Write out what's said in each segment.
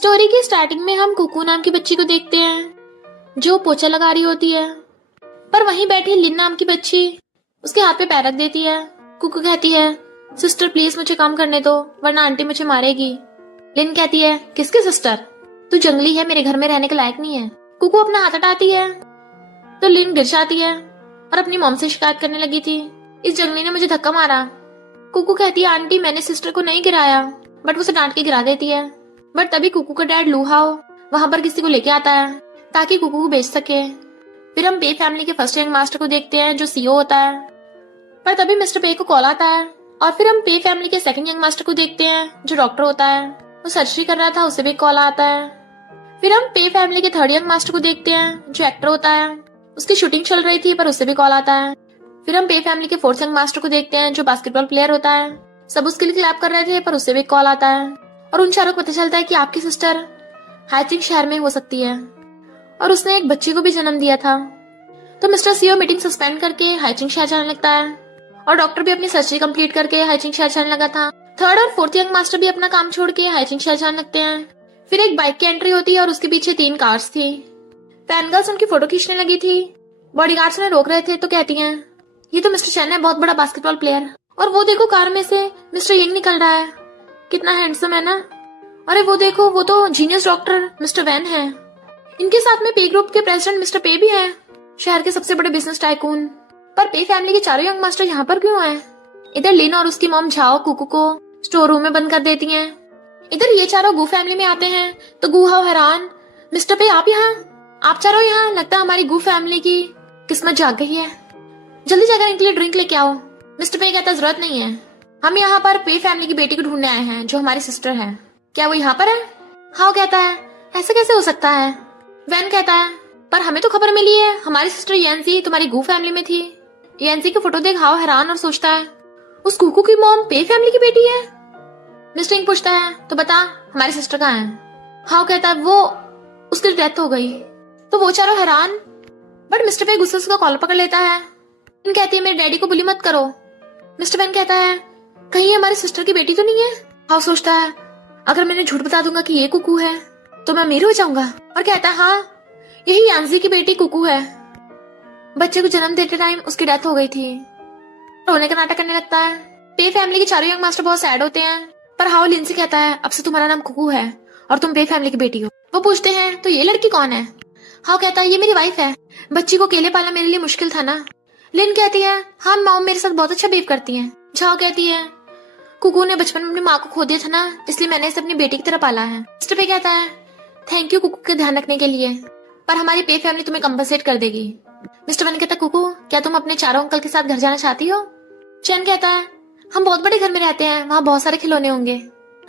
Story की starting में हम कुकू नाम की बच्ची को देखते हैं जो पोछा लगा रही होती है, पर वहीं बैठी लिन नाम की बच्ची उसके हाथ पे पैर रख देती है। कुकू कहती है, सिस्टर प्लीज मुझे काम करने दो वरना आंटी मुझे मारेगी। लिन कहती है, किसकी सिस्टर? तू जंगली है, मेरे घर में रहने के लायक नहीं है। कुकू अपना हाथ हटाती है तो लिन गिर जाती है और अपनी मॉम से शिकायत करने लगी थी, इस जंगली ने मुझे धक्का मारा। कुकू कहती है, आंटी मैंने सिस्टर को नहीं गिराया, बट उसे डांट के गिरा देती है। बट तभी कुकू का डैड लूहाओ वहां पर किसी को लेके आता है ताकि कुकू को बेच सके। फिर हम पे फैमिली के फर्स्ट यंग मास्टर को देखते हैं जो सीईओ होता है, पर तभी मिस्टर पे को कॉल आता है। और फिर हम पे फैमिली के सेकंड यंग मास्टर को देखते हैं जो डॉक्टर होता है, वो सर्जरी कर रहा था, उसे भी कॉल आता है। फिर हम पे फैमिली के थर्ड यंग मास्टर को देखते हैं जो एक्टर होता है, उसकी शूटिंग चल रही थी पर उसे भी कॉल आता है। फिर हम पे फैमिली के फोर्थ यंग मास्टर को देखते हैं जो बास्केटबॉल प्लेयर होता है, सब उसके लिए क्लैप कर रहे थे पर उसे भी कॉल आता है। और उन चारों को पता चलता है कि आपकी सिस्टर हाइचिंग शहर में हो सकती है और उसने एक बच्ची को भी जन्म दिया था। तो मिस्टर सीईओ मीटिंग सस्पेंड करके हाइचिंग शहर जाने लगता है और डॉक्टर भी अपनी सर्जरी कंप्लीट करके हाइचिंग शहर जाने लगा था। थर्ड और फोर्थ यंग मास्टर भी अपना काम छोड़ के हाइचिंग शहर जाने लगते हैं। फिर एक बाइक की एंट्री होती है और उसके पीछे 3 कार्स थी। फैन गर्ल्स उनकी फोटो खींचने लगी थी, बॉडीगार्ड्स उन्हें रोक रहे थे तो कहती हैं, ये तो मिस्टर चैन है, बहुत बड़ा बास्केटबॉल प्लेयर। और वो देखो कार में से मिस्टर यंग निकल रहा है, कितना हैंडसम है ना। अरे वो देखो, वो तो जीनियस डॉक्टर मिस्टर वैन है। इनके साथ में पे ग्रुप के प्रेसिडेंट मिस्टर पे भी है, शहर के सबसे बड़े बिजनेस टाइकून। पर पे फैमिली के चारों यंग मास्टर यहाँ पर क्यों हैं? इधर लिन और उसकी मॉम झाओ कुकू को स्टोर रूम में बंद कर देती हैं। इधर ये चारों गू फैमिली में आते हैं तो गू हाउ हैरान, मिस्टर पे आप यहाँ, आप चारों यहाँ, लगता है हमारी गू फैमिली की किस्मत जाग गई है, जल्दी जाकर इनके लिए ड्रिंक लेके आओ। मिस्टर पे कहता, जरूरत नहीं है, हम यहाँ पर पे फैमिली की बेटी को ढूंढने आए हैं जो हमारी सिस्टर है, क्या वो यहाँ पर है? हाउ कहता है, ऐसे कैसे हो सकता है? वैन कहता है, पर हमें तो खबर मिली है हमारी सिस्टर येंसी तुम्हारी गू फैमिली में थी। येंसी की फोटो देख हाउ हैरान और सोचता है, उस कुकू की मॉम पे फैमिली की बेटी है। मिस्टर इंग पूछता है, तो बता हमारी सिस्टर कहाँ है? हाउ कहता है, वो उसकी डेथ हो गई। तो वो चारों हैरान, बट मिस्टर पे गुस्से से कॉलर पकड़ लेता है। इन कहती है, मेरे डैडी को बुली मत करो। मिस्टर वैन कहता है, कहीं हमारी सिस्टर की बेटी तो नहीं है? हाउ सोचता है, अगर मैंने झूठ बता दूंगा कि ये कुकू है तो मैं अमीर हो जाऊंगा। और कहता है, हाँ यही यांजी की बेटी कुकू है, बच्चे को जन्म देते टाइम उसकी डेथ हो गई थी। रोने का नाटक करने लगता है। पे फैमिली के चारों यंग मास्टर बहुत सैड होते हैं, पर हाउ लिन से कहता है, अब से तुम्हारा नाम कुकू है और तुम पे फैमिली की बेटी हो। वो पूछते हैं, तो ये लड़की कौन है? हाउ कहता है, ये मेरी वाइफ है, बच्ची को अकेले पालना मेरे लिए मुश्किल था ना। लिन कहती है, हाँ मॉम मेरे साथ बहुत अच्छा बिहेव करती है। झाओ कहती है, कुकू ने बचपन में अपनी माँ को खो दिया था ना, इसलिए मैंने इसे अपनी बेटी की तरह पाला है। मिस्टर पे कहता है, थैंक यू कुकू का ध्यान रखने के लिए, पर हमारी पे फैमिली तुम्हें कंपनसेट कर देगी। मिस्टर वन कहता, कुकू क्या तुम अपने चारों अंकल के साथ घर जाना चाहती हो? चैन कहता है, हम बहुत बड़े घर में रहते हैं, वहाँ बहुत सारे खिलौने होंगे।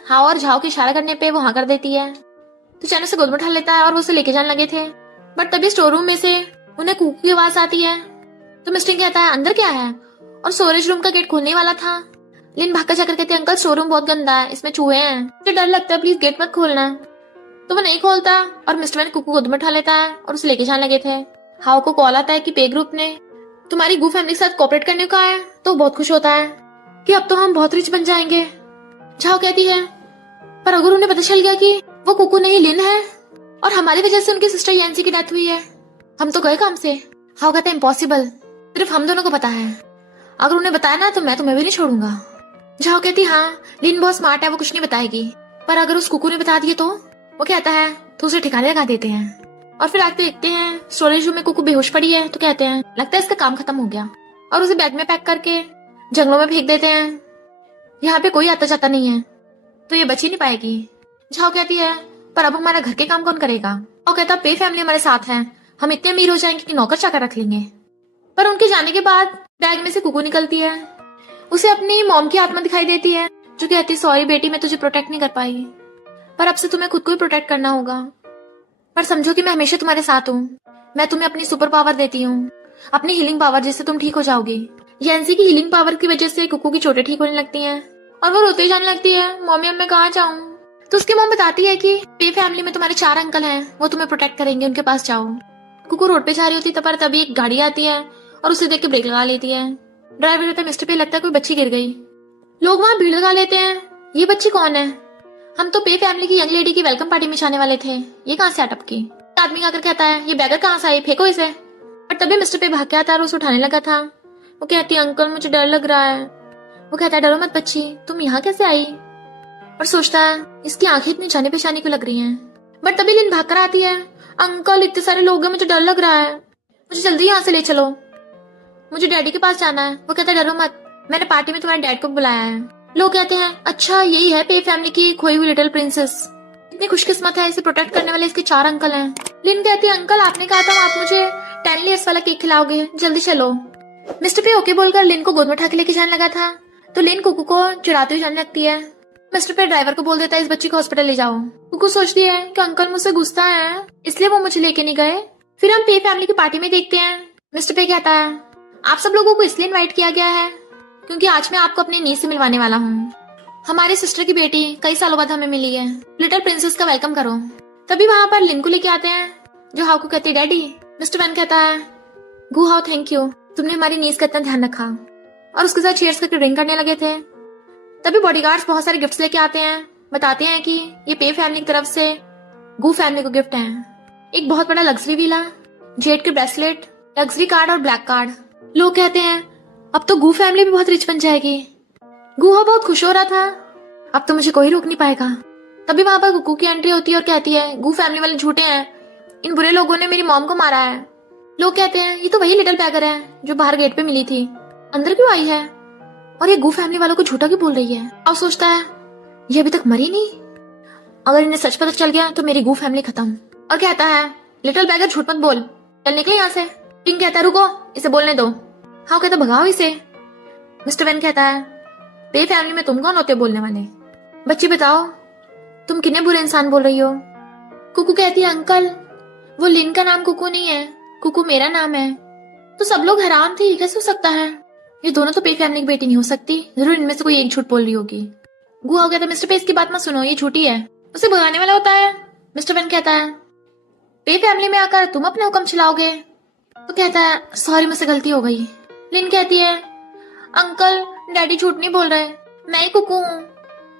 हाँ और झाओ के इशारा करने पे वो हाँ कर देती है। तो चैन उसे गोद में उठा लेता है और वो उसे लेके जाने लगे थे, बट तभी स्टोर रूम में से उन्हें कुकू की आवाज आती है। तो मिस्टर कहता है, अंदर क्या है? और स्टोरेज रूम का गेट खोलने वाला था। लिन भाग कर जाकर कहती है, अंकल स्टोर रूम बहुत गंदा है, इसमें चूहे हैं, मुझे डर लगता है, प्लीज गेट मत खोलना। तो वो नहीं खोलता और मिस्टर वैन कुकू गोद में उठा लेता है और उसे लेके जाने लगे थे। हाउ को कॉल आता है कि पे ग्रुप ने तुम्हारी गू फैमिली के साथ कोऑपरेट करने को आया है, तो बहुत खुश होता है कि अब तो हम बहुत रिच बन जाएंगे। झाओ कहती है, पर अगर उन्हें पता चल गया कि वो कुकू नहीं लिन है और हमारी वजह से उनकी सिस्टर येंसी की डेथ हुई है, हम तो गए काम से। हाउ कहता है, इम्पॉसिबल, सिर्फ हम दोनों को पता है, अगर उन्हें बताया ना तो मैं तुम्हें भी नहीं छोड़ूंगा। झाओ कहती, हाँ लिन बहुत स्मार्ट है, वो कुछ नहीं बताएगी, पर अगर उस कुकू ने बता दिया तो? वो कहता है, तो उसे ठिकाने लगा देते हैं। और फिर आगे देखते हैं स्टोरेज रूम में कुकू बेहोश पड़ी है, तो कहते हैं लगता है इसका काम खत्म हो गया, और उसे बैग में पैक करके जंगलों में फेंक देते हैं। यहाँ पे कोई आता जाता नहीं है तो ये बच ही नहीं पाएगी। झाओ कहती है, पर अब हमारा घर के काम कौन करेगा? वो कहता, पे फैमिली हमारे साथ है, हम इतने अमीर हो जाएंगे कि नौकर चाकर रख लेंगे। पर उनके जाने के बाद बैग में से कुकू निकलती है, उसे अपनी मॉम की आत्मा दिखाई देती है जो कहती, सॉरी बेटी मैं तुझे प्रोटेक्ट नहीं कर पाई, पर अब से तुम्हें खुद को ही प्रोटेक्ट करना होगा, पर समझो कि मैं हमेशा तुम्हारे साथ हूँ। मैं तुम्हें अपनी सुपर पावर देती हूँ, अपनी हीलिंग पावर, जिससे तुम ठीक हो जाओगी। येंसी की हीलिंग पावर की वजह से कुकू की चोटें ठीक होने लगती हैं और वो रोते जाने लगती है, मम्मी अब मैं कहाँ जाऊँ? तो उसकी मॉम बताती है कि पे फैमिली में तुम्हारे 4 अंकल हैं, वो तुम्हें प्रोटेक्ट करेंगे, उनके पास जाओ। कुकू रोड पे जा रही होती पर तभी एक गाड़ी आती है और उसे देख के ब्रेक लगा लेती है। ड्राइवर कहता है, मिस्टर पे लगता है कोई बच्ची गिर गई। लोग वहाँ भीड़ लगा लेते हैं, ये बच्ची कौन है? हम तो पे फैमिली की यंग लेडी की वेलकम पार्टी में जाने वाले थे, ये कहाँ से अटकी। आदमी आकर कहता है ये बैगर कहाँ से आई, फेंको इसे। और तभी मिस्टर पे भाग के आता है और उसे उठाने लगा था। वो कहती है अंकल मुझे डर लग रहा है। वो कहता है डरो मत बच्ची, तुम यहाँ कैसे आई। और सोचता है इसकी आंखें इतनी जाने पहचानी क्यों लग रही हैं। बट तभी लिन भाग कर आती है, अंकल इतने सारे लोग हैं, मुझे डर लग रहा है, मुझे जल्दी यहाँ से ले चलो, मुझे डैडी के पास जाना है। वो कहता है डरो मत, मैंने पार्टी में तुम्हारे डैड को बुलाया है। लोग कहते हैं अच्छा यही है पे फैमिली की खोई हुई लिटिल प्रिंसेस, इतनी खुशकिस्मत है, इसे प्रोटेक्ट करने वाले इसके 4 अंकल हैं। लिन कहती है अंकल आपने कहा था आप मुझे 10 लेयर्स वाला केक खिलाओगे, जल्दी चलो। मिस्टर पे ओके बोलकर लिन को गोद में उठा के लेके जाने लगा था, तो लिन कुकू को चुराती हुई जाने लगती है। मिस्टर पे ड्राइवर को बोल देता है इस बच्ची को हॉस्पिटल ले जाओ। कुकू सोचती है कि अंकल मुझसे गुस्सा है इसलिए वो मुझे लेके नहीं गए। फिर हम पे फैमिली की पार्टी में देखते हैं। मिस्टर पे कहता है आप सब लोगों को इसलिए इनवाइट किया गया है क्योंकि आज मैं आपको अपनी नीस से मिलवाने वाला हूँ। हमारी सिस्टर की बेटी कई सालों बाद हमें मिली है, लिटिल प्रिंसेस का वेलकम करो। तभी वहां पर लिन को लेके आते हैं जो हाउ को कहती है डैडी। मिस्टर वैन कहता है गू हाउ थैंक यू, तुमने हमारी नीस का इतना ध्यान रखा। और उसके साथ चीयर्स करके ड्रिंक करने लगे थे। तभी बॉडीगार्ड्स बहुत सारे गिफ्ट्स लेके आते हैं, बताते हैं कि ये पे फैमिली की तरफ से गू फैमिली को गिफ्ट है। एक बहुत बड़ा लग्जरी विला, जेड के ब्रेसलेट, लग्जरी कार्ड और ब्लैक कार्ड। लोग कहते हैं अब तो गू फैमिली भी बहुत रिच बन जाएगी। गूहा बहुत खुश हो रहा था, अब तो मुझे कोई रोक नहीं पाएगा। तभी वहां पर कुकू की एंट्री होती है और कहती है गू फैमिली वाले झूठे हैं, इन बुरे लोगों ने मेरी मॉम को मारा है। लोग कहते हैं ये तो वही लिटिल बैगर है जो बाहर गेट पे मिली थी, अंदर क्यों आई है और ये गू फैमिली वालों को झूठा क्यों बोल रही है। अब सोचता है ये अभी तक मरी नहीं, अगर इन्हें सच पता चल गया तो मेरी गू फैमिली खत्म। और कहता है लिटिल बैगर झूठ मत बोल, चल निकले यहाँ से। किंग कहता है रुको इसे बोलने दो। हाँ कहता भगाओ इसे। मिस्टर वैन कहता है पे फैमिली में तुम कौन होते बोलने वाले, बच्ची बताओ तुम कितने बुरे इंसान बोल रही हो। कुकू कहती है अंकल वो लिन का नाम कुकू नहीं है, कुकू मेरा नाम है। तो सब लोग हैरान थे, कैसे हो सकता है, ये दोनों तो पे फैमिली की बेटी नहीं हो सकती, जरूर इनमें से कोई एक झूठ बोल रही होगी। गुहा कहता है मिस्टर पे इसकी बात मत सुनो, ये झूठी है, उसे भगाने वाला होता है। मिस्टर वैन कहता है पे फैमिली में आकर तुम अपने हुक्म चलाओगे। तो कहता है सॉरी मुझसे गलती हो गई। लिन कहती है अंकल डैडी झूठ नहीं बोल रहे, मैं ही कुकू हूँ,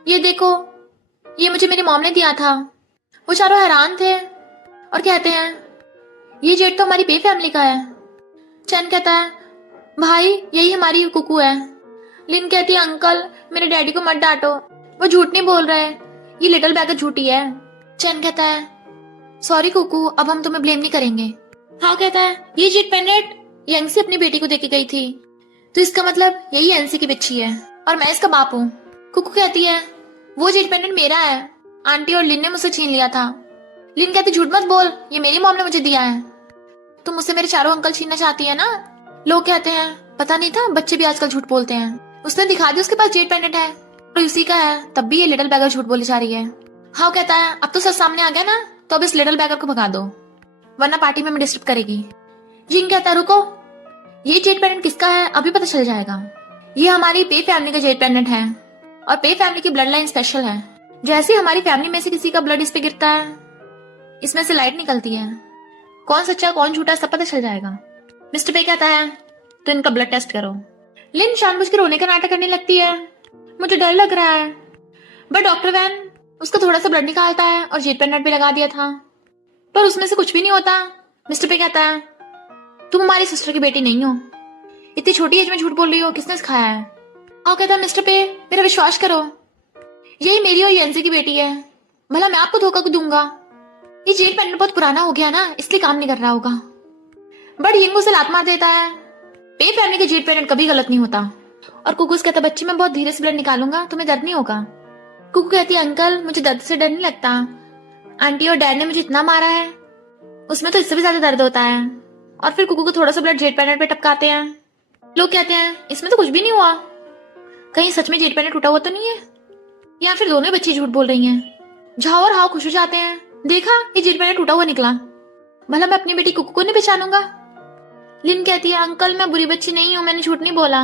ये देखो ये मुझे मेरी मॉम ने दिया था। वो चारों हैरान थे और कहते हैं ये जेट तो हमारी पे फैमिली का है। चैन कहता है भाई यही हमारी कुकू है। लिन कहती है अंकल मेरे डैडी को मत डांटो, वो झूठ नहीं बोल रहे, ये लिटिल बैगर झूठी है। चैन कहता है सॉरी कुकू अब हम तुम्हें ब्लेम नहीं करेंगे। हाँ कहता है ये जेट पेंडेंट यंग से अपनी बेटी को देके गई थी, तो इसका मतलब यही एनसी की बच्ची है और मैं इसका बाप हूँ। कुकू कहती है वो जेट पेंडेंट मेरा है, आंटी और लिन ने मुझसे छीन लिया था। लिन कहती झूठ मत बोल, ये मेरी मॉम ने मुझे दिया है, तुम मुझसे मेरे चारों अंकल छीनना चाहती है ना। लोग कहते हैं पता नहीं था बच्चे भी आजकल झूठ बोलते हैं, उसने दिखा दिया उसके पास जेट पेंडेंट है और उसी का है, तब भी ये लिटिल बैगर झूठ बोली जा रही है। हाँ कहता है अब तो सच सामने आ गया ना, तो अब इस लिटिल बैगर को भगा दो वरना पार्टी में डिस्टर्ब करेगी। जिंग कहता है रुको ये जेट पेंडेंट किसका है अभी पता चल जाएगा, ये हमारी पे फैमिली का जेट पेंडेंट है और पे फैमिली की ब्लड लाइन स्पेशल है, जैसे हमारी फैमिली में से किसी का ब्लड इस पे गिरता है इसमें से लाइट निकलती है, कौन सच्चा कौन झूठा सब पता चल जाएगा। मिस्टर पे कहता है तो इनका ब्लड टेस्ट करो। लिन जानबूझ के रोने का नाटक करने लगती है, मुझे डर लग रहा है, बट डॉक्टर वैन उसका थोड़ा सा ब्लड निकालता है और जेट पेंडेंट भी लगा दिया था पर उसमें से कुछ भी नहीं होता। मिस्टर पे कहता है तुम हमारी सिस्टर की बेटी नहीं हो, इतनी छोटी एज में झूठ बोल रही हो, किसने सिखाया है। हाँ कहता है मिस्टर पे मेरा विश्वास करो, यही मेरी और येंसी की बेटी है, भला मैं आपको धोखा दूंगा। ये जेट पेंडेंट बहुत पुराना हो गया ना इसलिए काम नहीं कर रहा होगा। बट यिंग उसे लात मार देता है, पे फैमिली के जेट पेंडेंट कभी गलत नहीं होता। और कुकुस कहता बच्ची मैं बहुत धीरे से ब्लड निकालूंगा, तुम्हें दर्द नहीं होगा। कुकू कहती है अंकल मुझे दर्द से डर नहीं लगता, आंटी और डैड ने मुझे इतना मारा है उसमें तो इससे भी ज्यादा दर्द होता है। और फिर कुकू को थोड़ा सा ब्लड जेट पेंडेंट पे टपकाते हैं। लोग कहते हैं इसमें तो कुछ भी नहीं हुआ, कहीं सच में जेट पेंडेंट टूटा हुआ तो नहीं है, या फिर दोनों बच्ची झूठ बोल रही हैं। झाओ और हाओ खुश हो जाते हैं, देखा ये जेट पेंडेंट टूटा हुआ निकला, भला मैं अपनी बेटी कुकू को नहीं पहचानूंगा। लिन कहती है अंकल मैं बुरी बच्ची नहीं हूँ, मैंने झूठ नहीं बोला,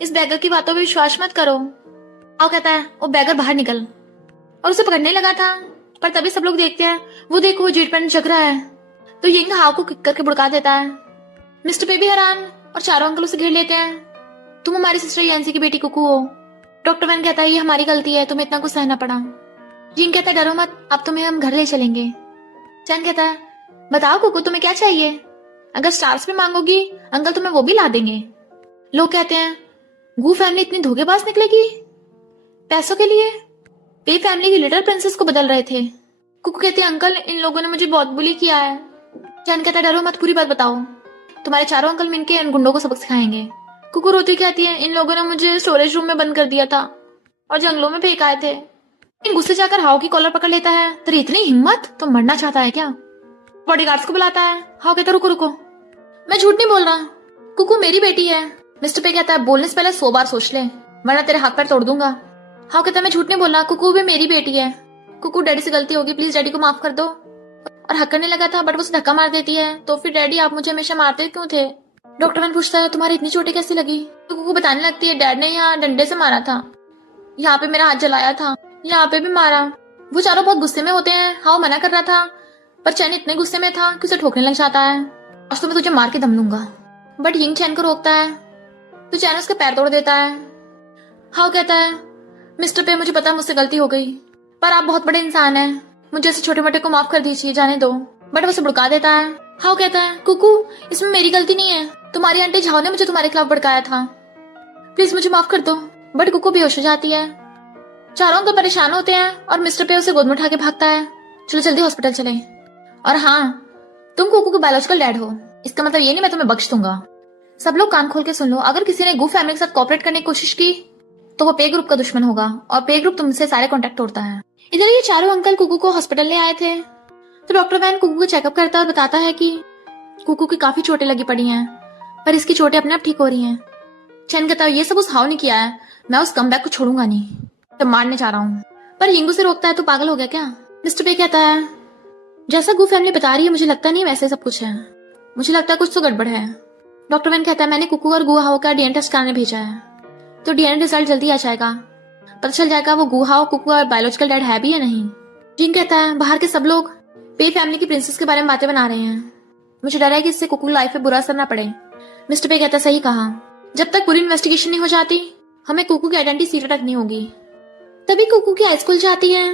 इस बैगर की बातों पे विश्वास मत करो। आओ कहता है वो बैगर बाहर निकल और उसे पकड़ने लगा था पर तभी सब लोग देखते हैं वो देखो वो जेट पेंडेंट जग रहा है, तो यिंग हाओ को किक करके बुड़का देता है। मिस्टर पे भी हैरान और चारों अंकल उसे घेर लेते हैं, तुम हमारी सिस्टर येंसी की बेटी कुकू हो। डॉक्टर वैन कहता है ये हमारी गलती है, तुम्हें इतना कुछ सहना पड़ा। जिन कहता है डरो मत, अब तुम्हें हम घर ले चलेंगे। चैन कहता है बताओ कुकू तुम्हें क्या चाहिए, अगर स्टार्स में मांगोगी अंकल तुम्हें वो भी ला देंगे। लोग कहते हैं गू फैमिली इतनी धोखेबाज निकलेगी पैसों के लिए। पे फैमिली की लिटिल प्रिंसेस को बदल रहे थे। कुकू कहते हैं अंकल इन लोगों ने मुझे बहुत बुली किया है। चैन कहता है डरो मत, पूरी बात बताओ, तुम्हारे चारों अंकल मिलके इन गुंडों को सबक सिखाएंगे। कुकू रोती कहती है इन लोगों ने मुझे स्टोरेज रूम में बंद कर दिया था और जंगलों में फेंक आए थे। इन गुस्से जाकर हाउ की कॉलर पकड़ लेता है, तेरी इतनी हिम्मत, तो मरना चाहता है क्या। बॉडीगार्ड्स को बुलाता है। हाउ कहता है रुको रुको, मैं झूठ नहीं बोल रहा, कुकू मेरी बेटी है। मिस्टर पे कहता है बोलने से पहले 100 बार सोच ले वरना तेरे हाथ पैर तोड़ दूंगा। हाउ कहता है मैं झूठ नहीं बोल रहा, कुकू भी मेरी बेटी है। कुकू डैडी से गलती होगी, प्लीज डैडी को माफ कर दो। और हक करने लगा था बट वो उसे धक्का मार देती है, तो फिर डैडी आप मुझे हमेशा मारते क्यों थे। डॉक्टर मैन पूछता है तुम्हारी इतनी चोटें कैसी लगी। तो कुकू बताने लगती है डैड ने यहाँ डंडे से मारा था, यहाँ पे मेरा हाथ जलाया था, यहाँ पे भी मारा। वो चारों बहुत गुस्से में होते हैं। हाउ मना कर रहा था पर चैन इतने गुस्से में था कि उसे ठोकने लग जाता है। आज तो मैं तुझे मार के दम लूंगा। बट यिंग चैन को रोकता है तो चैन उसके पैर तोड़ देता है। हाउ कहता है मिस्टर पे मुझे पता है मुझसे गलती हो गई, पर आप बहुत बड़े इंसान हैं, मुझे ऐसे छोटे मोटे को माफ कर दीजिए, जाने दो। बट वो उसे भड़का देता है। हाउ कहता है कुकू इसमें मेरी गलती नहीं है, तुम्हारी आंटी झाओ ने मुझे तुम्हारे खिलाफ भड़काया था, प्लीज मुझे माफ कर दो। बट कुकू बेहोश हो जाती है। चारों अंकल परेशान होते हैं और मिस्टर पे उसे गोद में उठा के भागता है। चलो जल्दी हॉस्पिटल चले। और हाँ तुम कुकू के बायोलॉजिकल डैड हो, इसका मतलब ये नहीं मैं तुम्हें बख्श दूंगा। सब लोग कान खोल के सुन लो, अगर किसी ने गू फैमिली के साथ कोऑपरेट करने की कोशिश की तो वो पे ग्रुप का दुश्मन होगा और पे ग्रुप तुमसे सारे कॉन्टेक्ट तोड़ता है। इधर ये चारों अंकल कुकू को हॉस्पिटल ले आए थे तो डॉक्टर वैन कुकू को चेकअप करता है और बताता है कि कुकू की काफी चोटें लगी पड़ी हैं पर इसकी चोटें अपने आप ठीक हो रही हैं। चैन कहता है ये सब उस हाउ ने किया है, मैं उस कमबैक को छोड़ूंगा नहीं, तो मारने जा रहा हूँ। पर यिंगू से रोकता है तो पागल हो गया क्या। मिस्टर पे कहता है जैसा गू फैमिली बता रही है मुझे लगता नहीं वैसे सब कुछ है, मुझे लगता है कुछ तो गड़बड़ है। डॉक्टर वैन कहता है मैंने कुकू और गू हाउ का डीएनए टेस्ट कराने भेजा है, तो डीएनए रिजल्ट जल्दी आ जाएगा, पता चल जाएगा वो गू हाउ कुकू और बायोलॉजिकल डैड है भी या नहीं। जिंग कहता है बाहर के सब लोग पे फैमिली की प्रिंसेस के बारे में बातें बना रहे हैं, मुझे डर है कि इससे कुकू लाइफ पे बुरा असर ना पड़े। मिस्टर पे कहता है सही कहा, जब तक पूरी इन्वेस्टिगेशन नहीं हो जाती हमें कुकू की आइडेंटिटी सीक्रेट रखनी होगी। तभी कुकू की हाई स्कूल जाती है।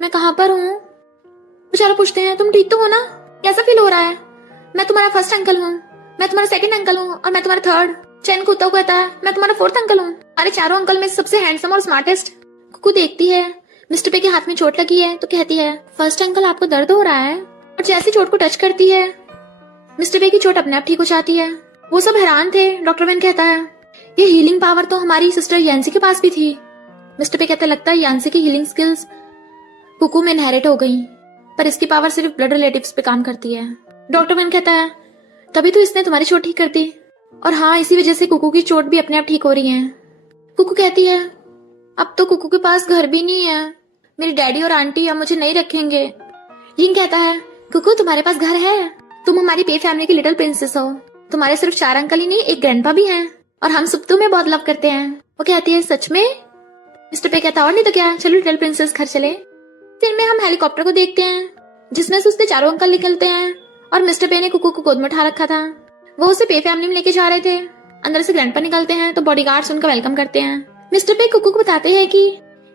मैं कहाँ पर हूँ। बेचारा पूछते हैं तुम ठीक तो हो ना, कैसा फील हो रहा है। मैं तुम्हारा फर्स्ट अंकल हूँ, मैं तुम्हारा सेकंड अंकल हूँ और मैं तुम्हारा थर्ड। चैन कुत्ता कहता है मैं तुम्हारा फोर्थ अंकल हूँ। अरे चारों अंकल में सबसे हैंडसम और स्मार्टेस्ट। कुकू देखती है मिस्टर पे के हाथ में चोट लगी है तो कहती है फर्स्ट अंकल आपको दर्द हो रहा है, और जैसी चोट को टच करती है मिस्टर पे की चोट अपने आप ठीक हो जाती है। वो सब हैरान थे। डॉक्टर वैन कहता है ये हीलिंग पावर तो हमारी सिस्टर यांसी के पास भी थी। मिस्टर पे कहता लगता है यांसी की हीलिंग स्किल्स कुकू में इनहेरिट हो गई, पर इसकी पावर सिर्फ ब्लड रिलेटिव्स पे काम करती है। डॉक्टर वैन कहता है तभी तो इसने तुम्हारी चोट ठीक कर दी, और हाँ इसी वजह से कुकू की चोट भी अपने आप ठीक हो रही है। कुकू कहती है अब तो कुकू के पास घर भी नहीं है, मेरे डैडी और आंटी अब मुझे नहीं रखेंगे। यिंग कहता है कुकू तुम्हारे पास घर है, तुम हमारी पे फैमिली की लिटिल प्रिंसेस हो, तुम्हारे सिर्फ 4 अंकल ही नहीं एक ग्रैंडपा भी हैं, और हम सब तुम्हें बहुत लव करते हैं। वो कहती है सच में। मिस्टर पे कहता और नहीं तो क्या, चलो लिटिल प्रिंसेस घर चले। फिर में हम हेलीकॉप्टर को देखते हैं जिसमें से उसके चारों अंकल निकलते हैं, और मिस्टर पे ने कुकू को गोद में उठा रखा था। वो उसे पे फैमिली में लेके जा रहे थे। अंदर से ग्रैंडपा निकलते हैं तो बॉडीगार्ड्स उनका वेलकम करते हैं। मिस्टर पे कुकू को बताते हैं कि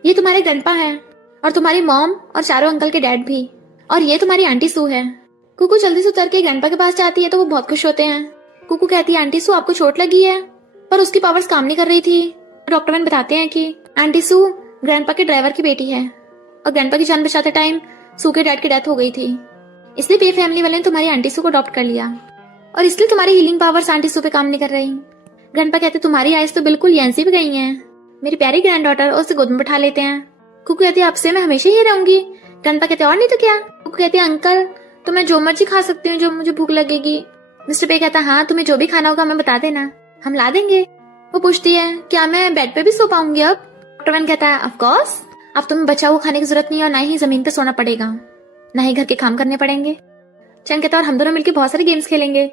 ये तुम्हारे ग्रैंडपा है और तुम्हारी मॉम और चारों अंकल के डैड भी, और ये तुम्हारी आंटी सू है। कुकू जल्दी से उतर के ग्रैंडपा के पास जाती है तो वो बहुत खुश होते हैं। कुकू कहती है आंटी सू आपको चोट लगी है, पर उसकी पावर्स काम नहीं कर रही थी। डॉक्टर मैन बताते हैं कि आंटी सू ग्रैंडपा के ड्राइवर की बेटी है, और ग्रैंडपा की जान बचाते टाइम सू के डैड की डेथ हो गई थी, इसलिए पे फैमिली वाले ने तुम्हारी आंटी सू को अडॉप्ट कर लिया, और इसलिए तुम्हारी हीलिंग पावर्स आंटी सू पे काम नहीं कर रही। ग्रैंडपा कहते तुम्हारी आइज तो बिल्कुल यांसी पे गई हैं, मेरी प्यारी ग्रैंड डॉटर, और उसे गोद में बैठा लेते हैं। कुकू कहती है अब से मैं हमेशा ही रहूंगी। ग्रैंडपा कहते और नहीं तो क्या। कुकू कहती है अंकल तो मैं जो मर्जी खा सकती हूँ जो मुझे भूख लगेगी। मिस्टर पे कहता हाँ तुम्हें जो भी खाना होगा हमें बता देना, हम ला देंगे। वो पूछती है क्या मैं बेड पे भी सो पाऊंगी अब। डॉक्टर मैन कहता है ऑफ कोर्स, अब तुम्हें बचा हुआ खाने की जरूरत नहीं है, और ना ही जमीन पे सोना पड़ेगा, ना ही घर के काम करने पड़ेंगे। चैन कहता है और हम दोनों मिलकर बहुत सारे गेम्स खेलेंगे,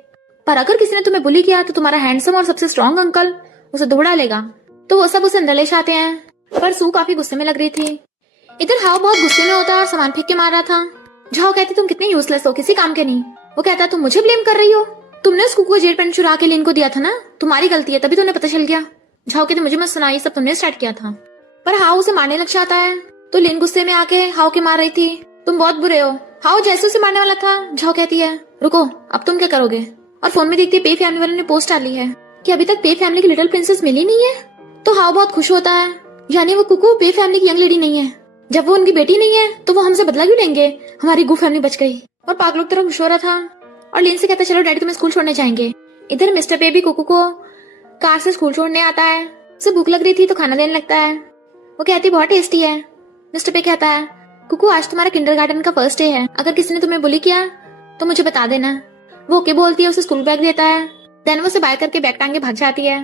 पर अगर किसी ने तुम्हें बुली किया तो तुम्हारा हैंडसम और सबसे स्ट्रॉन्ग अंकल उसे दौड़ा लेगा। तो वो सब उसे अंदर ले जाते हैं, पर सू काफी गुस्से में लग रही थी। इधर हाउ बहुत गुस्से में होता है और सामान फेंक के मार रहा था। झाओ कहती तुम कितनी यूजलेस हो, किसी काम के नहीं। वो कहता तुम मुझे ब्लेम कर रही हो, तुमने उस कुकू को जेल पेन चुरा के लिन को दिया था ना, तुम्हारी गलती है, तभी तुम्हें पता चल गया। झाओ कहती मुझे मत सुना, ये सब तुमने स्टार्ट किया था। पर हाउ उसे मारने लग जाता है तो लिन गुस्से में आके हाओ के मार रही थी। तुम बहुत बुरे हो। हाओ जैसे उसे मारने वाला था, झाओ कहती है रुको, अब तुम क्या करोगे। और फोन में देखती है पे फैमिली वालों ने पोस्ट डाली है कि अभी तक पे फैमिली की लिटिल प्रिंसेस मिली नहीं है। तो हाओ बहुत खुश होता है, यानी वो कुकू पे फैमिली की यंग लेडी नहीं है। जब वो उनकी बेटी नहीं है तो वो हमसे बदला क्यों लेंगे, हमारी गू फैमिली बच गई। और पागल लोग तरह खुश हो रहा था। और लिन से कहता चलो डैडी तुम्हें स्कूल छोड़ने जाएंगे। इधर मिस्टर पे भी कुकू को कार से स्कूल छोड़ने आता है। उसे भूख लग रही थी तो खाना देने लगता है। वो कहती बहुत टेस्टी है। मिस्टर पे कहता है कुकू आज तुम्हारा किंडरगार्टन का फर्स्ट डे है, अगर किसी ने तुम्हें बुली किया तो मुझे बता देना। वो ओके बोलती है, उसे स्कूल बैग देता है। देन वो उसे बाय करके बैग टांग के भाग जाती है।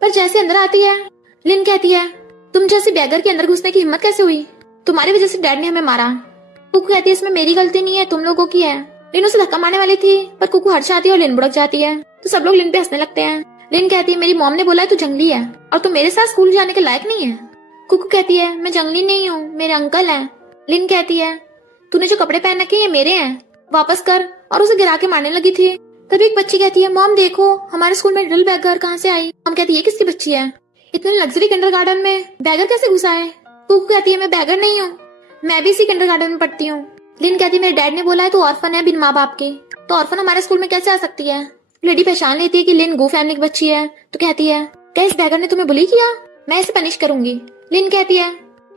पर जैसे अंदर आती है लिन कहती है तुम जैसे बैगर के अंदर घुसने की हिम्मत कैसे हुई, तुम्हारी वजह से डैड ने हमें मारा। कुकू कहती है इसमें मेरी गलती नहीं है, तुम लोगों की है। लिन उसे धक्का मारने वाली थी पर कुकू हट जाती है और लिन बुड़क जाती है। तो सब लोग लिन पे हंसने लगते हैं। लिन कहती है मेरी मॉम ने बोला है तू जंगली है और तू मेरे साथ स्कूल जाने के लायक नहीं है। कुकू कहती है मैं जंगली नहीं हूँ, मेरे अंकल हैं। लिन कहती है तूने जो कपड़े पहन रखे ये मेरे हैं, वापस कर। और उसे गिरा के मारने लगी थी। तभी एक बच्ची कहती है मॉम देखो हमारे स्कूल में लिटिल बैगर कहाँ से आई। हम कहती है ये किसकी बच्ची है, इतने लग्जरी किंडरगार्टन में बैगर कैसे घुसा है। कुकू कहती है मैं बैगर नहीं हूँ, मैं भी इसी किंडरगार्टन में पढ़ती हूँ। लिन कहती है मेरे डैड ने बोला है तू ऑर्फन है बिन माँ बाप के, तो ऑर्फन हमारे स्कूल में कैसे आ सकती है। लेडी पहचान लेती है कि लिन गू फैमिली की बच्ची है तो कहती है क्या इस बैगर ने तुम्हें बुली किया, मैं इसे पनिश करूंगी। लिन कहती है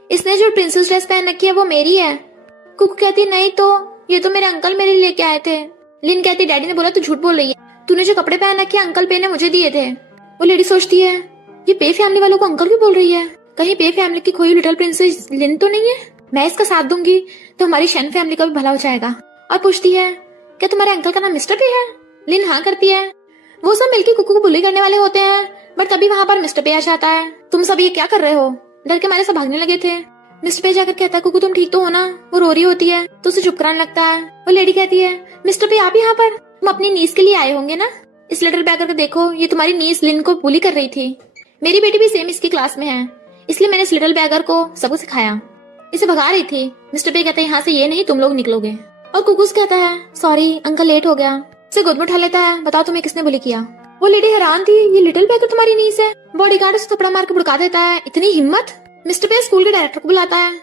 इसने जो प्रिंसेस ड्रेस पहन रखी है वो मेरी है। कुकू कहती है नहीं तो ये तो मेरे अंकल मेरे लिए लेके आए थे। लिन कहती है डैडी ने बोला तू झूठ बोल रही है, तूने जो कपड़े पहन रखे अंकल पे ने मुझे दिए थे। वो लेडी सोचती है ये पे फैमिली वालों को अंकल क्यों बोल रही है, कहीं पे फैमिली की खोई लिटिल प्रिंसेस लिन तो नहीं है। मैं इसका साथ दूंगी तो हमारी शन फैमिली का भी भला हो जाएगा। और पूछती है क्या तुम्हारे अंकल का नाम मिस्टर पे है। लिन हाँ करती है। वो सब मिलकर कुकू को बुली करने वाले होते हैं बट तभी वहाँ पर मिस्टर पे आ जाता है। तुम सब ये क्या कर रहे हो, डर के मारे सब भागने लगे थे। मिस्टर पे जाकर कहता है कुकू तुम ठीक तो हो ना। वो रो रही होती है तो उसे चुप कराने लगता है। वो लेडी कहती है मिस्टर पे आप यहाँ पर, तुम अपनी नीस के लिए आए होंगे ना। इस लिटिल बैगर को देखो, ये तुम्हारी नीस लिन को बुली कर रही थी। मेरी बेटी भी सेम इसकी क्लास में है, इसलिए मैंने इस लिटिल बैगर को सबको सिखाया, इसे भगा रही थी। मिस्टर पे कहता है यहाँ से ये नहीं तुम लोग निकलोगे। और कुकूस कहता है सॉरी अंकल लेट हो गया। उसे गोद में उठा लेता है, बताओ तुम्हें किसने बुली किया। वो लेडी हैरान थी, ये लिटिल बैगर तुम्हारी नीस है। बॉडीगार्ड उसे थप्पड़ मार के भड़का देता है, इतनी हिम्मत। मिस्टर पे स्कूल के डायरेक्टर को बुलाता है।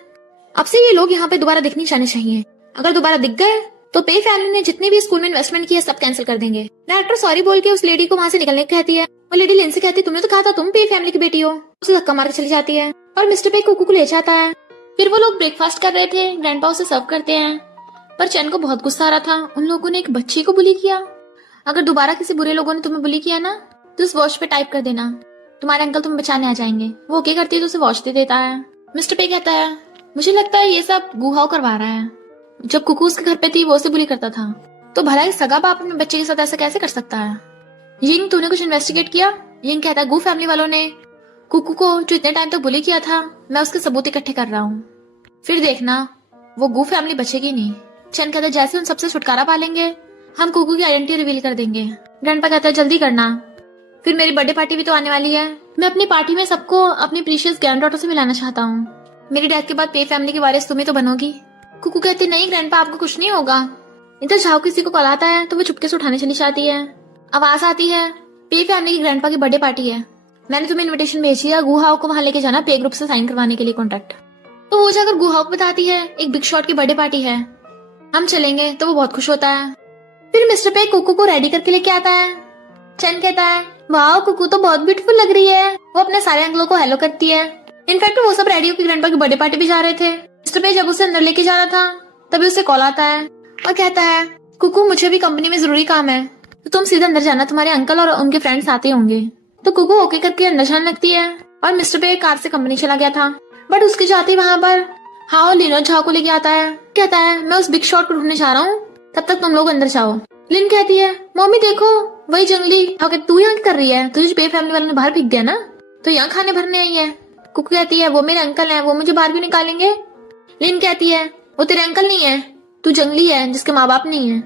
अब से ये लोग यहाँ पे दोबारा दिखने जाने चाहिए, अगर दोबारा दिख गए तो पे फैमिली ने जितनी भी स्कूल में इन्वेस्टमेंट की है सब कैंसिल कर देंगे। डायरेक्टर सॉरी बोल के उस लेडी को वहाँ से निकलने को कहती है। वो लेडी लिन से कहती है तुमने तो कहा था तुम पे फैमिली की बेटी हो। उसे धक्का मार के चली जाती है और मिस्टर पे कुकू को ले जाता है। फिर वो लोग ब्रेकफास्ट कर रहे थे, ग्रैंडपा उसे सर्व करते हैं। पर चैन को बहुत गुस्सा आ रहा था, उन लोगों ने एक बच्ची को बुली किया। अगर दोबारा किसी बुरे लोगों ने तुम्हें बुली किया ना तो उस वॉच पे टाइप कर देना, तुम्हारे अंकल तुम्हें बचाने आ जाएंगे। वो ओके करती है तो उसे वॉच दे देता है। मिस्टर पे कहता है मुझे लगता है ये सब गुहाओ करवा रहा है, जब कुकू उसके घर पे थी वो उसे बुली करता था, तो भला एक सगा बाप अपने बच्चे के साथ ऐसा कैसे कर सकता है। यिंग तूने कुछ इन्वेस्टिगेट किया। यिंग कहता है गू फैमिली वालों ने कुकू को जो इतने टाइम तक बुली किया था, मैं उसके सबूत इकट्ठे कर रहा हूँ, फिर देखना वो गू फैमिली बचेगी नहीं। चैन कहता है जैसे उन सबसे छुटकारा पा लेंगे हम कुकू की आइडेंटिटी रिवील कर देंगे। ग्रैंडपा कहता है जल्दी करना, फिर मेरी बर्थडे पार्टी भी तो आने वाली है। मैं अपनी पार्टी में सबको अपनी प्रीशियस ग्रैंड डॉटर से मिलाना चाहता हूँ। मेरी डेथ के बाद पे फैमिली की वारिस तुम ही तो बनोगी। कुकू कहती नहीं ग्रैंडपा आपको कुछ नहीं होगा। इधर झाओ किसी को कॉल आता है तो वो चुपके से उठाने चली जाती है। आवाज आती है पे फैमिली की ग्रैंडपा की बर्थडे पार्टी है, मैंने तुम्हें इन्विटेशन भेजी है, गुहाओ को वहां लेके जाना पे ग्रुप से साइन करवाने के लिए कॉन्ट्रैक्ट। तो वो जाकर गुहाओ को बताती है एक बिग शॉट की बर्थडे पार्टी है, हम चलेंगे। तो वो बहुत खुश होता है। फिर मिस्टर पे कुकू को रेडी करके लेके आता है। चैन कहता है वाह कुकू तो बहुत ब्यूटीफुल लग रही है। वो अपने सारे अंकलों को हेलो करती है। इनफैक्ट वो सब रेडी होकर ग्रैंडपा की बर्थडे पार्टी भी जा रहे थे। मिस्टर पे जब उसे अंदर लेके जा रहा था तभी उसे कॉल आता है और कहता है कुकू मुझे भी कंपनी में जरूरी काम है, तो तुम सीधे अंदर जाना, तुम्हारे अंकल और उनके फ्रेंड्स आते होंगे। तो कुकू ओके करके अंदर जाने लगती है और मिस्टर पे कार से कंपनी चला गया था। बट उसके जाते वहां पर हाओ लिन और झाओ को लेके आता है। कहता है मैं उस बिग शॉट को ढूंढने जा रहा हूँ, तब तक तुम लोग अंदर जाओ। लिन कहती है मम्मी देखो वही जंगली। तू यहाँ क्या कर रही है, तुझे पे फैमिली वालों ने बाहर फेंक दिया ना, तो यहाँ खाने भरने आई है। कुकू कहती है वो मेरे अंकल हैं, वो मुझे बाहर क्यों निकालेंगे। लिन कहती है वो तेरे अंकल नहीं है, तू जंगली है जिसके माँ बाप नहीं है।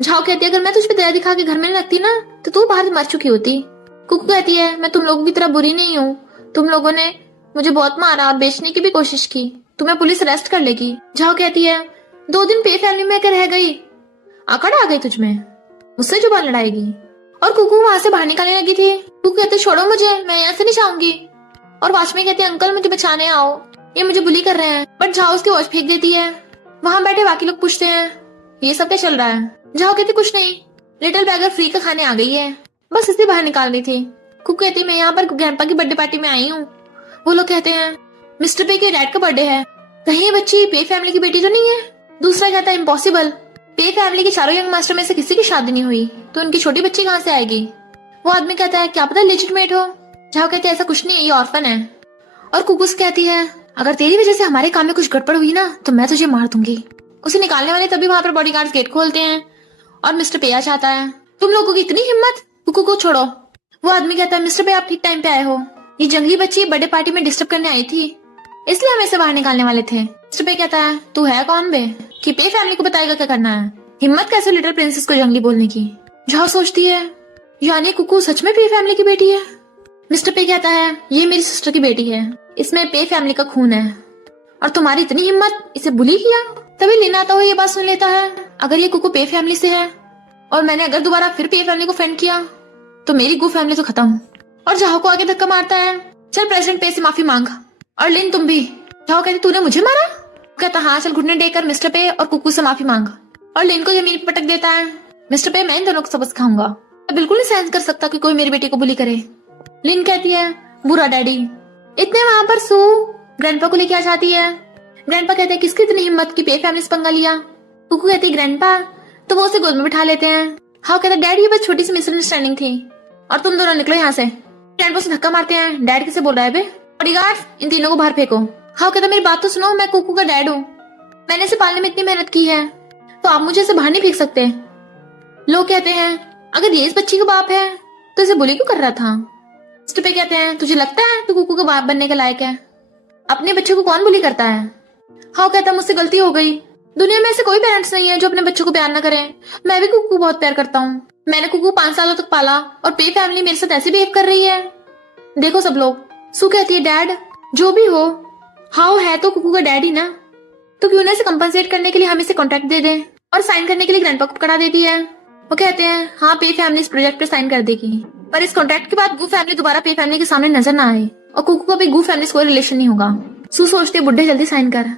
झाओ कहती है अगर मैं तुझ पे दया दिखा के घर में रखती ना तो तू बाहर मर चुकी होती। कुकू कहती है मैं तुम लोगों की तरह बुरी नहीं हूँ, तुम लोगों ने मुझे बहुत मारा और बेचने की भी कोशिश की, तुम्हें पुलिस अरेस्ट कर लेगी। झाओ कहती है 2 दिन पे फैमिली में रह गई, आकड़ आ गई तुझमें, मुझसे जुबान लड़ाएगी। और कुकू वहां से बाहर निकालने लगी थी। कुकू कहते छोड़ो मुझे, मैं यहाँ से नहीं जाऊंगी। और वॉचमैन कहते अंकल मुझे बचाने आओ। ये मुझे बुली कर रहे हैं, बट झाओ उसकी वॉच फेंक देती है। वहां बैठे बाकी लोग पूछते हैं ये सब क्या चल रहा है। झाओ कहती कुछ नहीं, लिटिल बैगर फ्री का खाने आ गई है, बस इसे बाहर निकाल रही थी। कुकू कहती मैं यहाँ पर ग्रैंडपा की बर्थडे पार्टी में आई हूँ। वो लोग कहते हैं मिस्टर पे के डैड का बर्थडे है, कहीं ये बच्ची पे फैमिली की बेटी तो नहीं है। दूसरा कहता है इम्पॉसिबल, पे फैमिली के चारों यंग मास्टर में से किसी की शादी नहीं हुई, तो उनकी छोटी बच्ची कहाँ से आएगी। वो आदमी कहता है क्या पता लेजिटमेट हो। झाओ कहते ऐसा कुछ नहीं है, ये ऑर्फन है। और कुकुस कहती है अगर तेरी वजह से हमारे काम में कुछ गड़बड़ हुई ना तो मैं तुझे मार दूंगी। उसे निकालने वाले तभी वहां पर बॉडीगार्ड्स गेट खोलते हैं और मिस्टर पे आ जाता है। तुम लोगों की इतनी हिम्मत, कुकू को छोड़ो। वो आदमी कहता है मिस्टर पे आप ठीक टाइम पे आए हो, ये जंगली बच्ची बर्थडे पार्टी में डिस्टर्ब करने आई थी, इसलिए हम इसे बाहर निकालने वाले थे। मिस्टर पे कहता है तू है कौन बे कि पे फैमिली को बताएगा क्या करना है। हिम्मत कैसे लिटिल प्रिंसेस को जंगली बोलने की। झाओ सोचती है यानी कुकू सच में पे फैमिली की बेटी है। मिस्टर पे कहता है ये मेरी सिस्टर की बेटी है, इसमें पे फैमिली का खून है, और तुम्हारी इतनी हिम्मत इसे बुली किया। तभी लिन आता हुआ ये बात सुन लेता है अगर ये कुकू पे फैमिली से है और मैंने अगर दोबारा फिर पे फैमिली को फ्रेंड किया तो मेरी गू फैमिली तो खत्म। और झाओ को आगे धक्का मारता है चल प्रेसिडेंट पे से माफी मांग, और लिन तुम भी। झाओ कहती तूने मुझे मारा। कहता हाँ चल घुटने देकर मिस्टर पे और कुकू से माफी मांग, और लिन को जमीन पर पटक देता है। मिस्टर पे मैं इन दोनों को सबक सिखाऊंगा, मैं बिल्कुल नहीं सहन कर सकता कि कोई मेरी बेटी को बुली करे। लिन कहती है बुरा डैडी। इतने वहां पर सू ग्रैंडपा को लेके आ जाती है। ग्रैंडपा कहते हैं किसकी इतनी हिम्मत की पे फैमिली से पंगा लिया। कुकू कहती है ग्रैंडपा, तो वो उसे गोद में बिठा लेते हैं। हाउ कहता है डैड ये बस छोटी सी मिसअंडरस्टैंडिंग थी और तुम दोनों निकलो यहाँ से। ग्रैंडपा से धक्का मारते हैं डैड किसे बोल रहा है बे, बॉडीगार्ड्स इन तीनों को बाहर फेंको। हाउ कहता मेरी बात तो सुनो, मैं कुकू का डैड हूँ, मैंने इसे पालने में इतनी मेहनत की है, तो आप मुझे इसे बाहर नहीं फेंक सकते। लोग कहते हैं अगर ये इस बच्ची का बाप है तो इसे बुली क्यों कर रहा था। मिस्टर पे कहते हैं तुझे लगता है तू कुकू का बाप बनने के लायक है, अपने बच्चे को कौन बुली करता है। हाउ कहता मुझसे गलती हो गई, दुनिया में ऐसे कोई पेरेंट्स नहीं है जो अपने बच्चों को प्यार न करें। मैं भी कुकू को बहुत प्यार करता हूँ, मैंने कुकू 5 सालों तक पाला और पे फैमिली मेरे साथ ऐसे बिहेव कर रही है, देखो सब लोग। सू कहती है डैड जो भी हो हाउ है तो कुकू का डैडी ना, तो क्यों ना इसे कंपनसेट करने के लिए हम इसे कॉन्ट्रैक्ट दे दें, और साइन करने के लिए ग्रैंडपा को पकड़ा देती है। वो कहते हैं हाँ पे फैमिली इस प्रोजेक्ट पे साइन कर देगी, पर इस कॉन्ट्रैक्ट के बाद गू फैमिली दोबारा पे फैमिली के सामने नजर ना आए और कुकू का भी गू फैमिली से कोई रिलेशन नहीं होगा। सू सोचती है बुड्ढे जल्दी साइन कर,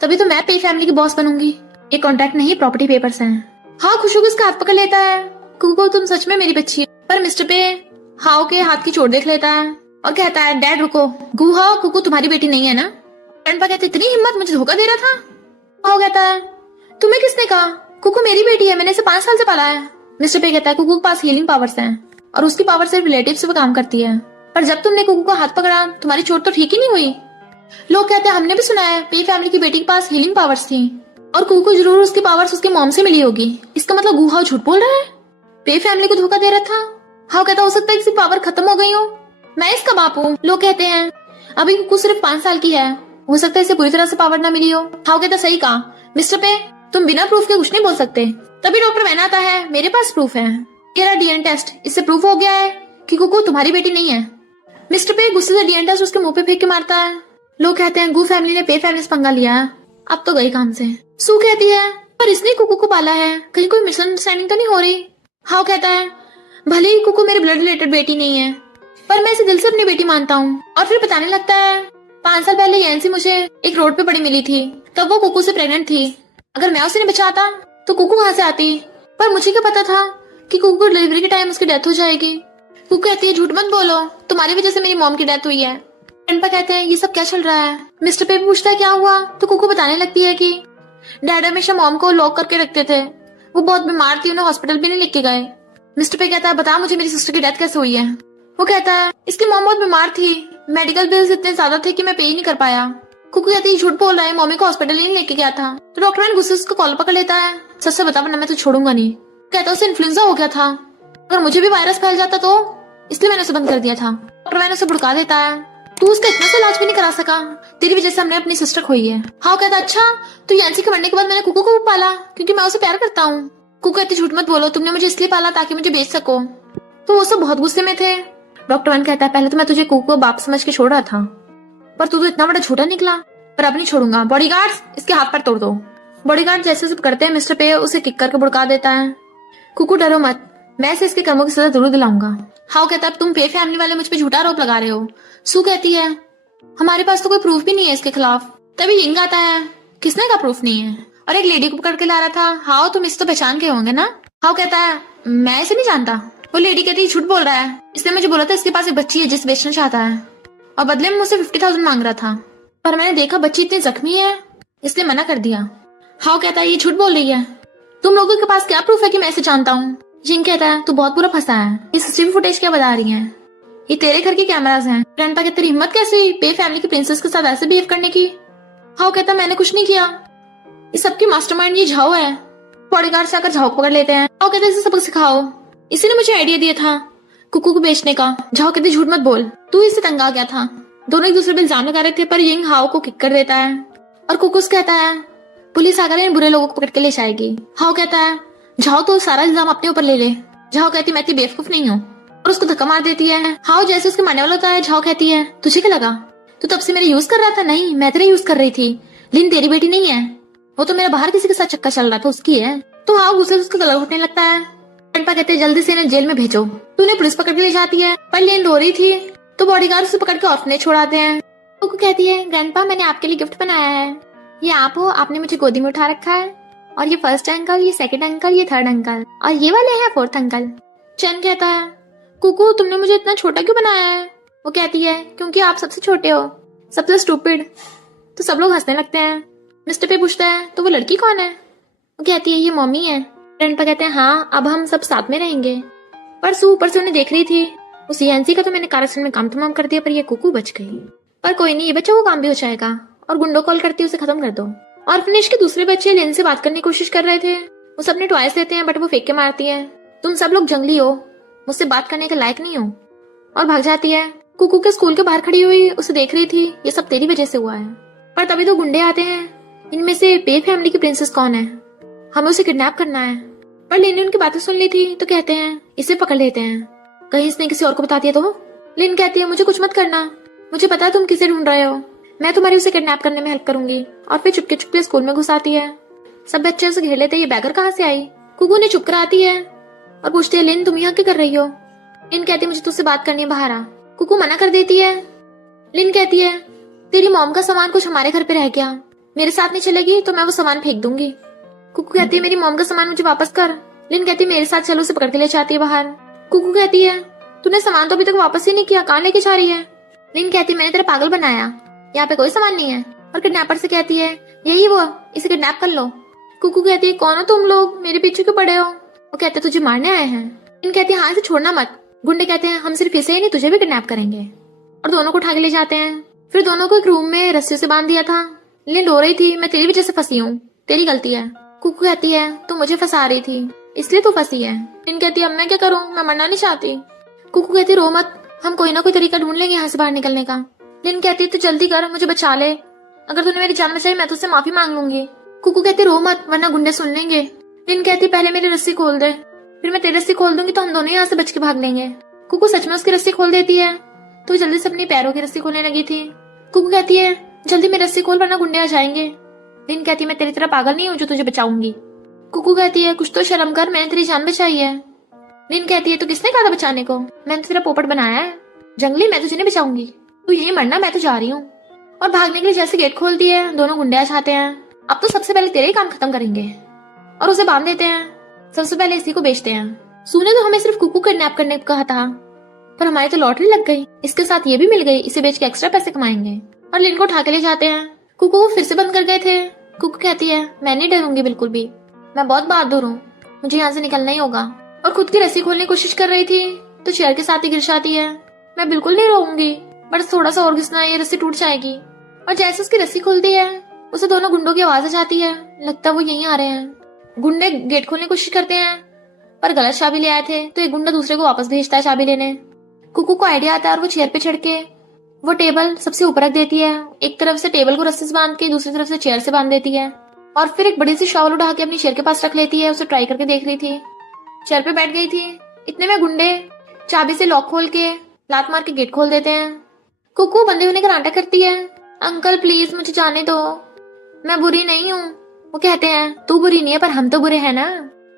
तभी तो मैं पे फैमिली की बॉस बनूंगी। ये कॉन्ट्रैक्ट नहीं प्रॉपर्टी पेपर्स हैं। हाँ खुशबू उसका हाथ पकड़ लेता है, कुकू तुम सच में मेरी बच्ची है। पर मिस्टर पे हाउ के हाथ की चोट देख लेता है और कहता है डैड रुको, गू हाउ कुकू तुम्हारी बेटी नहीं है ना। ग्रैंडपा कहते इतनी हिम्मत, मुझे धोखा दे रहा था। हाउ कहता है तुम्हें किसने कहा, कुकू मेरी बेटी है, मैंने इसे 5 साल से पाला है। मिस्टर पे कहता है कुकू के पास हीलिंग पावर्स हैं और उसकी पावर सिर्फ रिलेटिव से वो काम करती है, पर जब तुमने कुकू का हाथ पकड़ा तुम्हारी चोट तो ठीक ही नहीं हुई। लोग कहते हैं हमने भी सुना है पे फैमिली की बेटी के पास हीलिंग पावर्स थी और कुकू जरूर उसकी पावर्स उसकी मॉम से मिली होगी, इसका मतलब गू हाउ झूठ बोल रहा है, पे फैमिली को धोखा दे रहा था। हाउ कहता हो सकता है किसी पावर खत्म हो गई हो, मैं इसका बाप हूँ। लोग कहते हैं अभी कुकू सिर्फ 5 साल की है, हो सकता है इसे पूरी तरह से पावर ना मिली हो। हाउ कहता सही कहा मिस्टर पे, तुम बिना प्रूफ के कुछ नहीं बोल सकते। तभी डॉक्टर वैन आता है, मेरे पास प्रूफ है, तेरा डीएनए टेस्ट, इससे प्रूफ हो गया है कि कुकू तुम्हारी बेटी नहीं है। मिस्टर पे गुस्से से डीएनए टेस्ट उसके मुंह पे फेंक के मारता है। लोग कहते हैं गू फैमिली ने पे फैमिली से पंगा लिया है, अब तो गई काम से। सू कहती है पर इसने कुकू को पाला है, कहीं कोई मिसअंडरस्टैंडिंग तो नहीं हो रही। हाउ कहता है भले ही कुकू मेरी ब्लड रिलेटेड बेटी नहीं है, पर मैं इसे दिल से अपनी बेटी मानता हूँ। और फिर बताने लगता है 5 साल पहले यैंसी मुझे एक रोड पे पड़ी मिली थी, तब वो कुकू से प्रेग्नेंट थी, अगर मैं उसे नहीं बचाता तो कुकू कहाँ से आती, पर मुझे क्या पता था कि कुकू को डिलीवरी के टाइम उसकी डेथ हो जाएगी। कुकू कहती है झूठ मत बोलो, तुम्हारी वजह से मेरी मॉम की डेथ हुई है। ग्रैंडपा कहते हैं ये सब क्या चल रहा है। मिस्टर पे पूछता है क्या हुआ, तो कुकू बताने लगती है कि डैड हमेशा मॉम को लॉक करके रखते थे, वो बहुत बीमार थी, उन्हें हॉस्पिटल भी नहीं लेके गए। मिस्टर पे कहता है बता मुझे मेरी सिस्टर की डेथ कैसे हुई है। वो कहता है इसकी मॉम बहुत बीमार थी, मेडिकल बिल्स इतने ज्यादा थे कि मैं पे ही नहीं कर पाया। कुकू कहती है झूठ बोल रहा है, मम्मी को हॉस्पिटल ही नहीं लेके गया था। तो डॉक्टर मैन गुस्से से उसको कॉल पकड़ लेता है, सच से बता वरना मैं तो छोड़ूंगा नहीं। कहता है उसे इन्फ्लुएंजा हो गया था, अगर मुझे भी वायरस फैल जाता तो, इसलिए मैंने उसे बंद कर दिया था। डॉक्टर मैन उसे भड़का देता है, तू उसका इतना सा इलाज भी नहीं करा सका, तेरी वजह से हमने अपनी सिस्टर खोई है। हाँ कहता अच्छा तो यांसी के मरने के बाद मैंने कुकू को पाला क्योंकि मैं उसे प्यार करता हूँ। कुकू कहती झूठ मत बोलो, तुमने मुझे इसलिए पाला ताकि मुझे बेच सको। तो वो सब बहुत गुस्से में थे। डॉक्टर मैन कहता है पहले तो मैं तुझे कुकू को बाप समझ के छोड़ रहा था, पर तू तो इतना बड़ा झूठा निकला, पर अब नहीं छोड़ूंगा। बॉडीगार्ड्स इसके हाथ पर तोड़ दो। बॉडीगार्ड जैसे उसे पकड़ते हैं, मिस्टर पे उसे किक करके भड़का देता है। कुकू डरो मत, मैं इसे इसके कर्मों की सजा जरूर दिलाऊंगा। हाउ कहता है तुम पे फैमिली वाले मुझ पे झूठा आरोप लगा रहे हो। सू कहती है हमारे पास तो कोई प्रूफ भी नहीं है इसके खिलाफ। तभी यिंग आता है, किसने का प्रूफ नहीं है, और एक लेडी को पकड़ के ला रहा था। हाओ तुम इसे तो पहचान के होंगे ना। हाओ कहता है मैं इसे नहीं जानता। वो लेडी कहती है झूठ बोल रहा है, इसने मुझे बोला था इसके पास एक बच्ची है जिस बेचना चाहता है, और बदले में मुझसे 50,000 मांग रहा था, पर मैंने देखा बच्ची इतनी जख्मी है इसलिए मना कर दिया। हाओ कहता है ये झूठ बोल रही है, तुम लोगों के पास क्या प्रूफ है कि मैं इसे जानता हूँ। जिंग कहता है तू बहुत बुरा फंसा है, ये सीसीटीवी फुटेज क्या बता रही है, ये तेरे घर के कैमरास हैं। ग्रैंडपा कहते तेरी हिम्मत कैसे हुई पे फैमिली की प्रिंसेस के साथ ऐसे बिहेव करने की। हाओ कहता मैंने कुछ नहीं किया, इस सबकी मास्टरमाइंड ये झाओ है। बॉडीगार्ड से आकर झाओ को पकड़ लेते हैं। हाओ कहते इसे सबक सिखाओ, इसी ने मुझे आइडिया दिया था कुकू को बेचने का। झाओ कहते झूठ मत बोल, तू इससे तंग आ गया था। दोनों एक दूसरे पे इल्जाम लगा रहे थे, पर यिंग हाओ को किक कर देता है और कुकुस कहता है पुलिस आकर इन बुरे लोगों को पकड़ के ले जाएगी। हाओ कहता है झाओ तो सारा इल्जाम अपने ऊपर ले ले। झाओ कहती मैं इतनी बेवकूफ नहीं हूँ, और उसको धक्का मार देती है। हाओ जैसे उसके मारने वाला होता है, झाओ कहती है तुझे क्या लगा, तू तब से मेरे यूज कर रहा था। नहीं मैं तेरे यूज कर रही थी, लिन तेरी बेटी नहीं है, वो तो मेरा बाहर किसी के साथ चक्कर चल रहा था उसकी है। तो हाओ गुस्से से उसका गला घुटने लगता है। ग्रैंडपा कहते हैं जल्दी से इन्हें जेल में भेजो। तूने पुलिस पकड़ के ले जाती है, पर लिन रो रही थी तो बॉडीगार्ड उसे पकड़ के ऑर्फनेज छोड़ाते हैं। कुकू कहती है ग्रैंडपा मैंने आपके लिए गिफ्ट बनाया है, ये आप हो, आपने मुझे गोदी में उठा रखा है, और ये फर्स्ट अंकल, ये सेकंड अंकल, ये थर्ड अंकल, और ये वाले हैं फोर्थ अंकल। चैन कहता है कुकू तुमने मुझे इतना छोटा क्यों बनाया है। वो कहती है क्योंकि आप सबसे छोटे हो, सबसे स्टूपिड। तो सब लोग हंसने लगते हैं। मिस्टर पे पूछता है तो वो लड़की कौन है। वो कहती है ये मम्मी है। ग्रैंडपा कहते हैं हाँ अब हम सब साथ में रहेंगे। पर सू ऊपर से उन्हें देख रही थी, उस एजेंसी का तो मैंने कारस्थान में काम तमाम कर दिया, पर ये कुकू बच गई। पर कोई नहीं, ये बच्चा वो काम भी हो जाएगा, और गुंडो कॉल करती है उसे खत्म कर दो। ऑर्फनेज के दूसरे बच्चे लिन से बात करने की कोशिश कर रहे थे, वो सब अपने टॉयज लेते हैं बट वो फेंक के मारती है। तुम सब लोग जंगली हो, मुझसे बात करने के लायक नहीं हो, और भाग जाती है। कुकू के स्कूल के बाहर खड़ी हुई उसे देख रही थी, ये सब तेरी वजह से हुआ है। पर तभी तो गुंडे आते हैं, इनमें से पे फैमिली की प्रिंसेस कौन है, हमें उसे किडनैप करना है। पर लिन ने उनकी बातें सुन ली थी तो कहते हैं इसे पकड़ लेते हैं, कहीं इसने किसी और को बता दिया तो। लिन कहती है मुझे कुछ मत करना, मुझे पता है तुम किसे ढूंढ रहे हो, मैं तुम्हारी उसे किडनैप करने में हेल्प करूंगी। और फिर चुपके चुपके स्कूल में घुस आती है। सब बच्चे उसे घेर लेते हैं, ये बैगर कहाँ से आई। कुकू ने चुप कराती है और पूछती है लिन तुम यहाँ क्या कर रही हो। लिन कहती है मुझे तुझसे बात करनी है, बाहर आ। कुकू मना कर देती है। लिन कहती है तेरी मॉम का सामान कुछ हमारे घर पे रह गया, मेरे साथ नहीं चलेगी तो मैं वो सामान फेंक दूंगी। कुकू कहती है मेरी मॉम का सामान मुझे वापस कर। लिन कहती है मेरे साथ चलो, उसे पकड़ के ले जाती है बाहर। कुकू कहती है तूने सामान तो अभी तक वापस ही नहीं किया, कहाँ लेके जा रही है। लिन कहती है मैंने तेरा पागल बनाया, यहाँ पे कोई सामान नहीं है। और किडनैपर से कहती है यही वो, इसे किडनैप कर लो। कुकू कहती है कौन हो तुम लोग, मेरे पीछे क्यों पड़े हो। वो कहते तुझे मारने आए हैं। लिन कहती है हाँ इसे छोड़ना मत। गुंडे कहते हैं हम सिर्फ इसे ही नहीं तुझे भी किडनैप करेंगे, और दोनों को उठा के ले जाते हैं। फिर दोनों को एक रूम में रस्सियों से बांध दिया था। लिन रो रही थी मैं तेरी वजह से फंसी हूँ, तेरी गलती है। कुकू कहती है तू मुझे फंसा रही थी इसलिए तू फंसी है। लिन कहती है अब मैं क्या करूँ, मैं मरना नहीं चाहती। कुकू कहती रो मत, हम कोई ना कोई तरीका ढूंढ लेंगे यहाँ से बाहर निकलने का। लिन कहती है तू जल्दी कर, मुझे बचा ले, अगर तूने मेरी जान बचाई मैं तुझसे माफी मांग लूंगी। कुकू कहती रो मत वरना गुंडे सुन लेंगे। लिन कहती पहले मेरी रस्सी खोल दे, फिर मैं तेरी रस्सी खोल दूंगी तो हम दोनों यहाँ से बच के भाग लेंगे। कुकू सच में उसकी रस्सी खोल देती है, तो जल्दी से अपनी पैरों की रस्सी खोलने लगी थी। कुकू कहती है जल्दी मेरी रस्सी खोल वरना गुंडे आ जाएंगे। लिन कहती है मैं तेरी तरह पागल नहीं हूँ जो तुझे बचाऊंगी। कुकू कहती है कुछ तो शर्म कर, मैंने तेरी जान बचाई है। लिन कहती है तो किसने कहा था बचाने को, मैंने तेरा पोपट बनाया है, जंगली मैं तुझे नहीं बचाऊंगी, तू यही मरना, मैं तो जा रही हूँ। और भागने के लिए जैसे गेट खोलती है दोनों गुंडे आ जाते हैं। अब तो सबसे पहले तेरे ही काम खत्म करेंगे, और उसे बांध देते हैं। सबसे पहले इसी को बेचते हैं। सूने तो हमें सिर्फ कुकू किडनैप करने को कहा था, पर हमारी तो लॉटरी लग गई, इसके साथ ये भी मिल गई, इसे बेच के एक्स्ट्रा पैसे कमाएंगे। और लिन को उठा के ले जाते हैं। कुकू फिर से बंद कर गए थे। कुकू कहती है मैं नहीं डरूंगी बिल्कुल भी, मैं बहुत बहादुर हूँ, मुझे यहाँ से निकलना ही होगा। और खुद की रस्सी खोलने की कोशिश कर रही थी तो चेयर के साथ ही गिर जाती है। मैं बिल्कुल नहीं रोऊंगी, बस थोड़ा सा और घिसना है, ये रस्सी टूट जाएगी। और जैसे उसकी रस्सी खुलती है उसे दोनों गुंडों की आवाज आ जाती है, लगता है वो यहीं आ रहे हैं। गुंडे गेट खोलने की कोशिश करते हैं पर गलत चाबी ले आए थे, तो एक गुंडा दूसरे को वापस भेजता है चाबी लेने। कुकू को आइडिया आता है और वो चेयर पे चढ़ के वो टेबल सबसे ऊपर रख देती है। एक तरफ से टेबल को रस्सी से बांध के दूसरी तरफ से चेयर से बांध देती है, और फिर एक बड़ी सी शॉल उठा के अपनी चेयर के पास रख लेती है। उसे ट्राई करके देख रही थी, चेयर पे बैठ गई थी। इतने में गुंडे चाबी से लॉक खोल के लात मार के गेट खोल देते हैं। कुकू बंदे होने का नाटक करती है, अंकल प्लीज मुझे जाने दो, मैं बुरी नहीं हूँ। वो कहते हैं तू बुरी नहीं है पर हम तो बुरे हैं ना।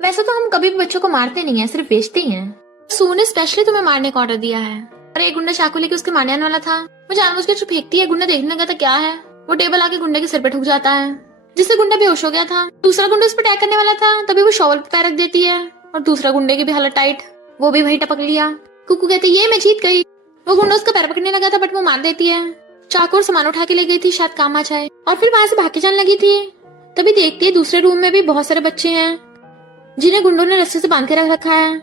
वैसे तो हम कभी भी बच्चों को मारते नहीं है, सिर्फ बेचते ही हैं। सू ने स्पेशली तुम्हें मारने का ऑर्डर दिया है। और एक गुंडा चाकू लेके उसके मारने आने वाला था, वो जानबूझ के फेंकती है। गुंडा देखने लगा था क्या है, वो टेबल आके गुंडे के सिर पे ठुक जाता है, जिससे गुंडा बेहोश हो गया था। दूसरा गुंडा उस पर अटैक करने वाला था, तभी वो शॉवल पे पैर रख देती है और दूसरा गुंडे की भी हालत टाइट, वो भी वही टपक लिया। कुकू कहती ये मैं जीत गई। वो गुंडा उसका पैर पकड़ने लगा था बट वो मार देती है। चाकू और सामान उठा के ले गई थी, शायद काम आ जाए, और फिर वहां से भाग के जाने लगी थी। तभी देखती है दूसरे रूम में भी बहुत सारे बच्चे हैं जिन्हें गुंडों ने रस्से से बांध के रख रखा है।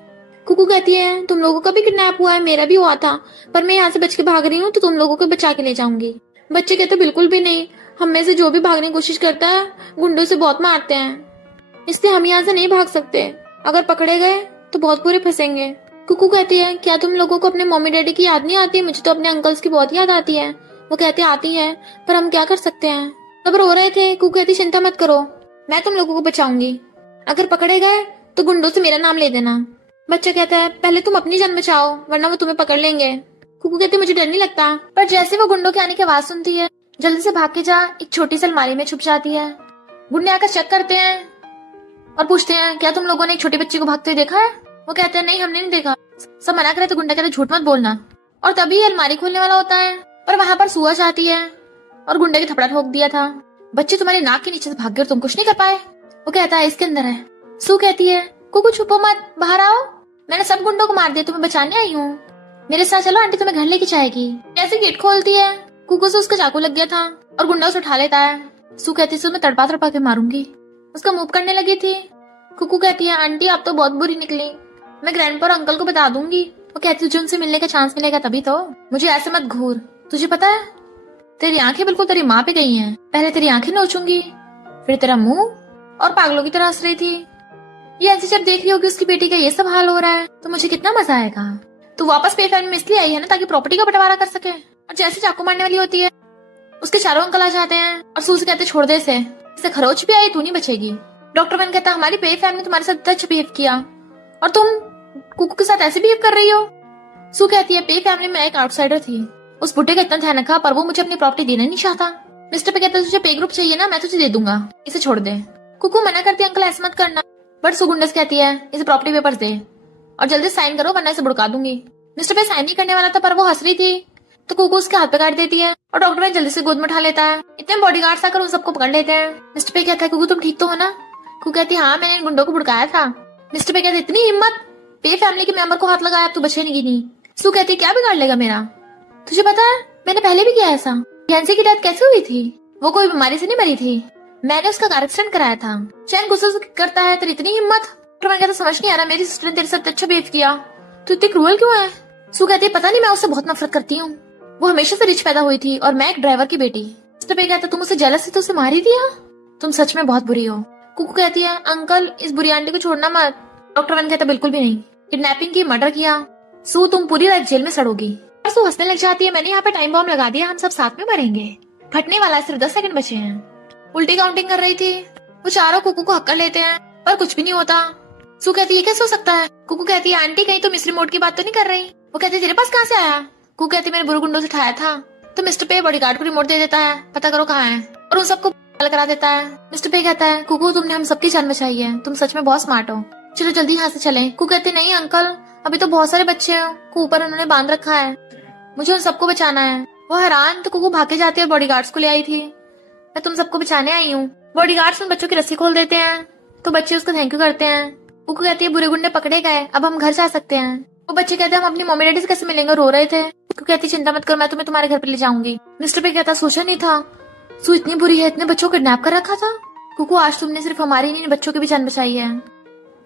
कुकू कहती है तुम लोगों का भी किडनैप हुआ है, मेरा भी हुआ था, पर मैं यहाँ से बच के भाग रही हूँ तो तुम लोगों को बचा के ले जाऊंगी। बच्चे कहते बिल्कुल भी नहीं, हम में से जो भी भागने की कोशिश करता है गुंडों से बहुत मारते हैं, इसलिए हम यहाँ से नहीं भाग सकते। अगर पकड़े गए तो बहुत बुरे फंसेंगे। कुकू कहती है क्या तुम लोगों को अपने मम्मी डैडी की याद नहीं आती? मुझे तो अपने अंकल्स की बहुत याद आती है। वो कहते आती है, पर हम क्या कर सकते हैं। सब रो रहे थे। कुकू कहती चिंता मत करो, मैं तुम लोगों को बचाऊंगी। अगर पकड़े गए तो गुंडों से मेरा नाम ले देना। बच्चा कहता है पहले तुम अपनी जान बचाओ वरना वो तुम्हें पकड़ लेंगे। कुकू कहती मुझे डर नहीं लगता, पर जैसे वो गुंडों के आने की आवाज सुनती है जल्दी से भाग के जा एक छोटी सी अलमारी में छुप जाती है। गुंडे आकर चेक करते हैं और पूछते हैं क्या तुम लोगों ने एक छोटी बच्ची को भागते हुए देखा है? वो कहते हैं नहीं हमने नहीं देखा। सब मना करे तो गुंडा कहता है झूठ मत बोलना, और तभी अलमारी खोलने वाला होता है, पर वहां पर सुआ जाती है और गुंडे के थपड़ा ठोक दिया था। बच्चे तुम्हारी नाक के नीचे से भाग गए और तुम कुछ नहीं कर पाए। वो कहता है इसके अंदर है। सू कहती है कुकू छुपो मत, बाहर आओ, मैंने सब गुंडों को मार दिया, तुम्हें बचाने आई हूँ, मेरे साथ चलो, आंटी तुम्हें घर लेके जाएगी। जैसे गेट खोलती है कुकू से उसका चाकू लग गया था और गुंडा उसे उठा लेता है। सू कहती है मैं तड़पा तड़पा के मारूंगी। उसका मूव करने लगी थी। कुकू कहती है आंटी आप तो बहुत बुरी निकली, मैं ग्रैंडपा और अंकल को बता दूंगी। वो कहती है तुझे उनसे मिलने का चांस मिलेगा तभी तो, मुझे ऐसे मत घूर। तुझे पता है तेरी आंखें बिल्कुल तेरी माँ पे गई हैं, पहले तेरी आंखें नोचूंगी फिर तेरा मुंह। और पागलों की तरह हंस रही थी। ये ऐसे जब देख रही होगी उसकी बेटी का ये सब हाल हो रहा है तो मुझे कितना मजा आएगा। तू वापस पे फैमिली में इसलिए आई है ना ताकि प्रॉपर्टी का बंटवारा कर सके। और जैसे चाकू मारने वाली होती है उसके चारों अंकल आ जाते हैं और सूजी कहते छोड़ दे इसे खरोच भी आई तू नहीं बचेगी। डॉक्टर मैन कहता हमारी पे फैमिली तुम्हारे साथ इतना अच्छा बिहेव किया और तुम कुकू के साथ ऐसे बिहेव कर रही हो। सू कहती है पे फैमिली में एक आउटसाइडर थी, उस बुढ़े का इतना ध्यान रखा पर वो मुझे अपनी प्रॉपर्टी देना नहीं चाहता। मिस्टर पे कहता तुझे पे ग्रुप चाहिए ना, मैं तुझे दे दूंगा, इसे छोड़ दे। कुकू मना करती है अंकल ऐसा मत करना, बट सुगुंडस कहती है इसे प्रॉपर्टी पेपर्स दे और जल्दी साइन करो वरना इसे बुड़का दूंगी। मिस्टर पे साइन नहीं करने वाला था पर वो हंस रही थी तो कुकू उसके हाथ पे काट देती है और डॉक्टर मैन जल्दी से गोद में उठा लेता है। इतने बॉडीगार्ड्स आकर उन सबको पकड़ लेते हैं। मिस्टर पे कहता है कुकू तुम ठीक तो हो ना? कुकू कहती है हाँ मैंने इन गुंडों को बुड़काया था। मिस्टर पे कहते इतनी हिम्मत, पे फैमिली के मेंबर को हाथ लगाया, तू बचेगी नहीं। सू कहती क्या बिगाड़ लेगा मेरा? तुझे पता है मैंने पहले भी किया ऐसा। जैंसी की डेथ कैसे हुई थी? वो कोई बीमारी से नहीं मरी थी, मैंने उसका कार एक्सीडेंट कराया था। चैन गुस्से से करता है तेरी इतनी हिम्मत। तो मैं कहता समझ नहीं आ रहा, मेरी सिस्टर ने तेरे साथ अच्छा बिहेव किया, तू इतनी क्रूअल क्यों है? सू कहती है पता नहीं मैं उससे बहुत नफरत करती हूँ, वो हमेशा से रिच पैदा हुई थी और मैं एक ड्राइवर की बेटी। मिस्टर पे कहता तुम उसे जेलस थी तो उसे मार ही दिया, तुम सच में बहुत बुरी हो। कुकू कहती है अंकल इस बुरी आंटी को छोड़ना मत। डॉक्टर वन कहता बिल्कुल भी नहीं, किडनैपिंग की, मर्डर किया, सू तुम पूरी रात जेल में सड़ोगी। सू हंसने लग जाती है मैंने यहाँ पे टाइम बॉम्ब लगा दिया, हम सब साथ में मरेंगे, फटने वाला सिर्फ 10 सेकंड बचे हैं। उल्टी काउंटिंग कर रही थी। वो चारों कुकू को हक्कर लेते हैं पर कुछ भी नहीं होता। सू कहती है कैसे हो सकता है? कुकू कहती है आंटी कहीं तुम इस रिमोट की बात तो नहीं कर रही? वो कहती है तेरे पास कहाँ से आया? कुकू कहती है मैंने बुरे गुंडों से उठाया था। तो मिस्टर पे बॉडीगार्ड को रिमोट दे देता है, पता करो कहाँ है, और उन सबको कॉल करा देता है। मिस्टर पे कहता है कुकू तुमने हम सबकी जान बचाई है, तुम सच में बहुत स्मार्ट हो, चलो जल्दी यहाँ से चलें। कुकू कहती नहीं अंकल अभी तो बहुत सारे बच्चे हैं को ऊपर उन्होंने बांध रखा है, मुझे उन सबको बचाना है। वो हैरान तो कुकू भागे जाती है, बॉडीगार्ड्स को ले आई थी, मैं तुम सबको बचाने आई हूँ। बॉडीगार्ड्स उन बच्चों की रस्सी खोल देते हैं तो बच्चे उसको थैंक यू करते हैं। कुकू कहती है बुरे गुंडे पकड़े गए, अब हम घर जा सकते हैं। वो बच्चे कहते हैं हम अपनी मम्मी डैडी से कैसे मिलेंगे, रो रहे थे। कुकू कहती चिंता मत करो मैं तुम्हें तुम्हारे घर पे ले जाऊंगी। मिस्टर पे कहता सोचा नहीं था सू इतनी बुरी है, इतने बच्चों को किडनैप कर रखा था। कुकू आज तुमने सिर्फ हमारी नहीं बच्चों की भी जान बचाई है।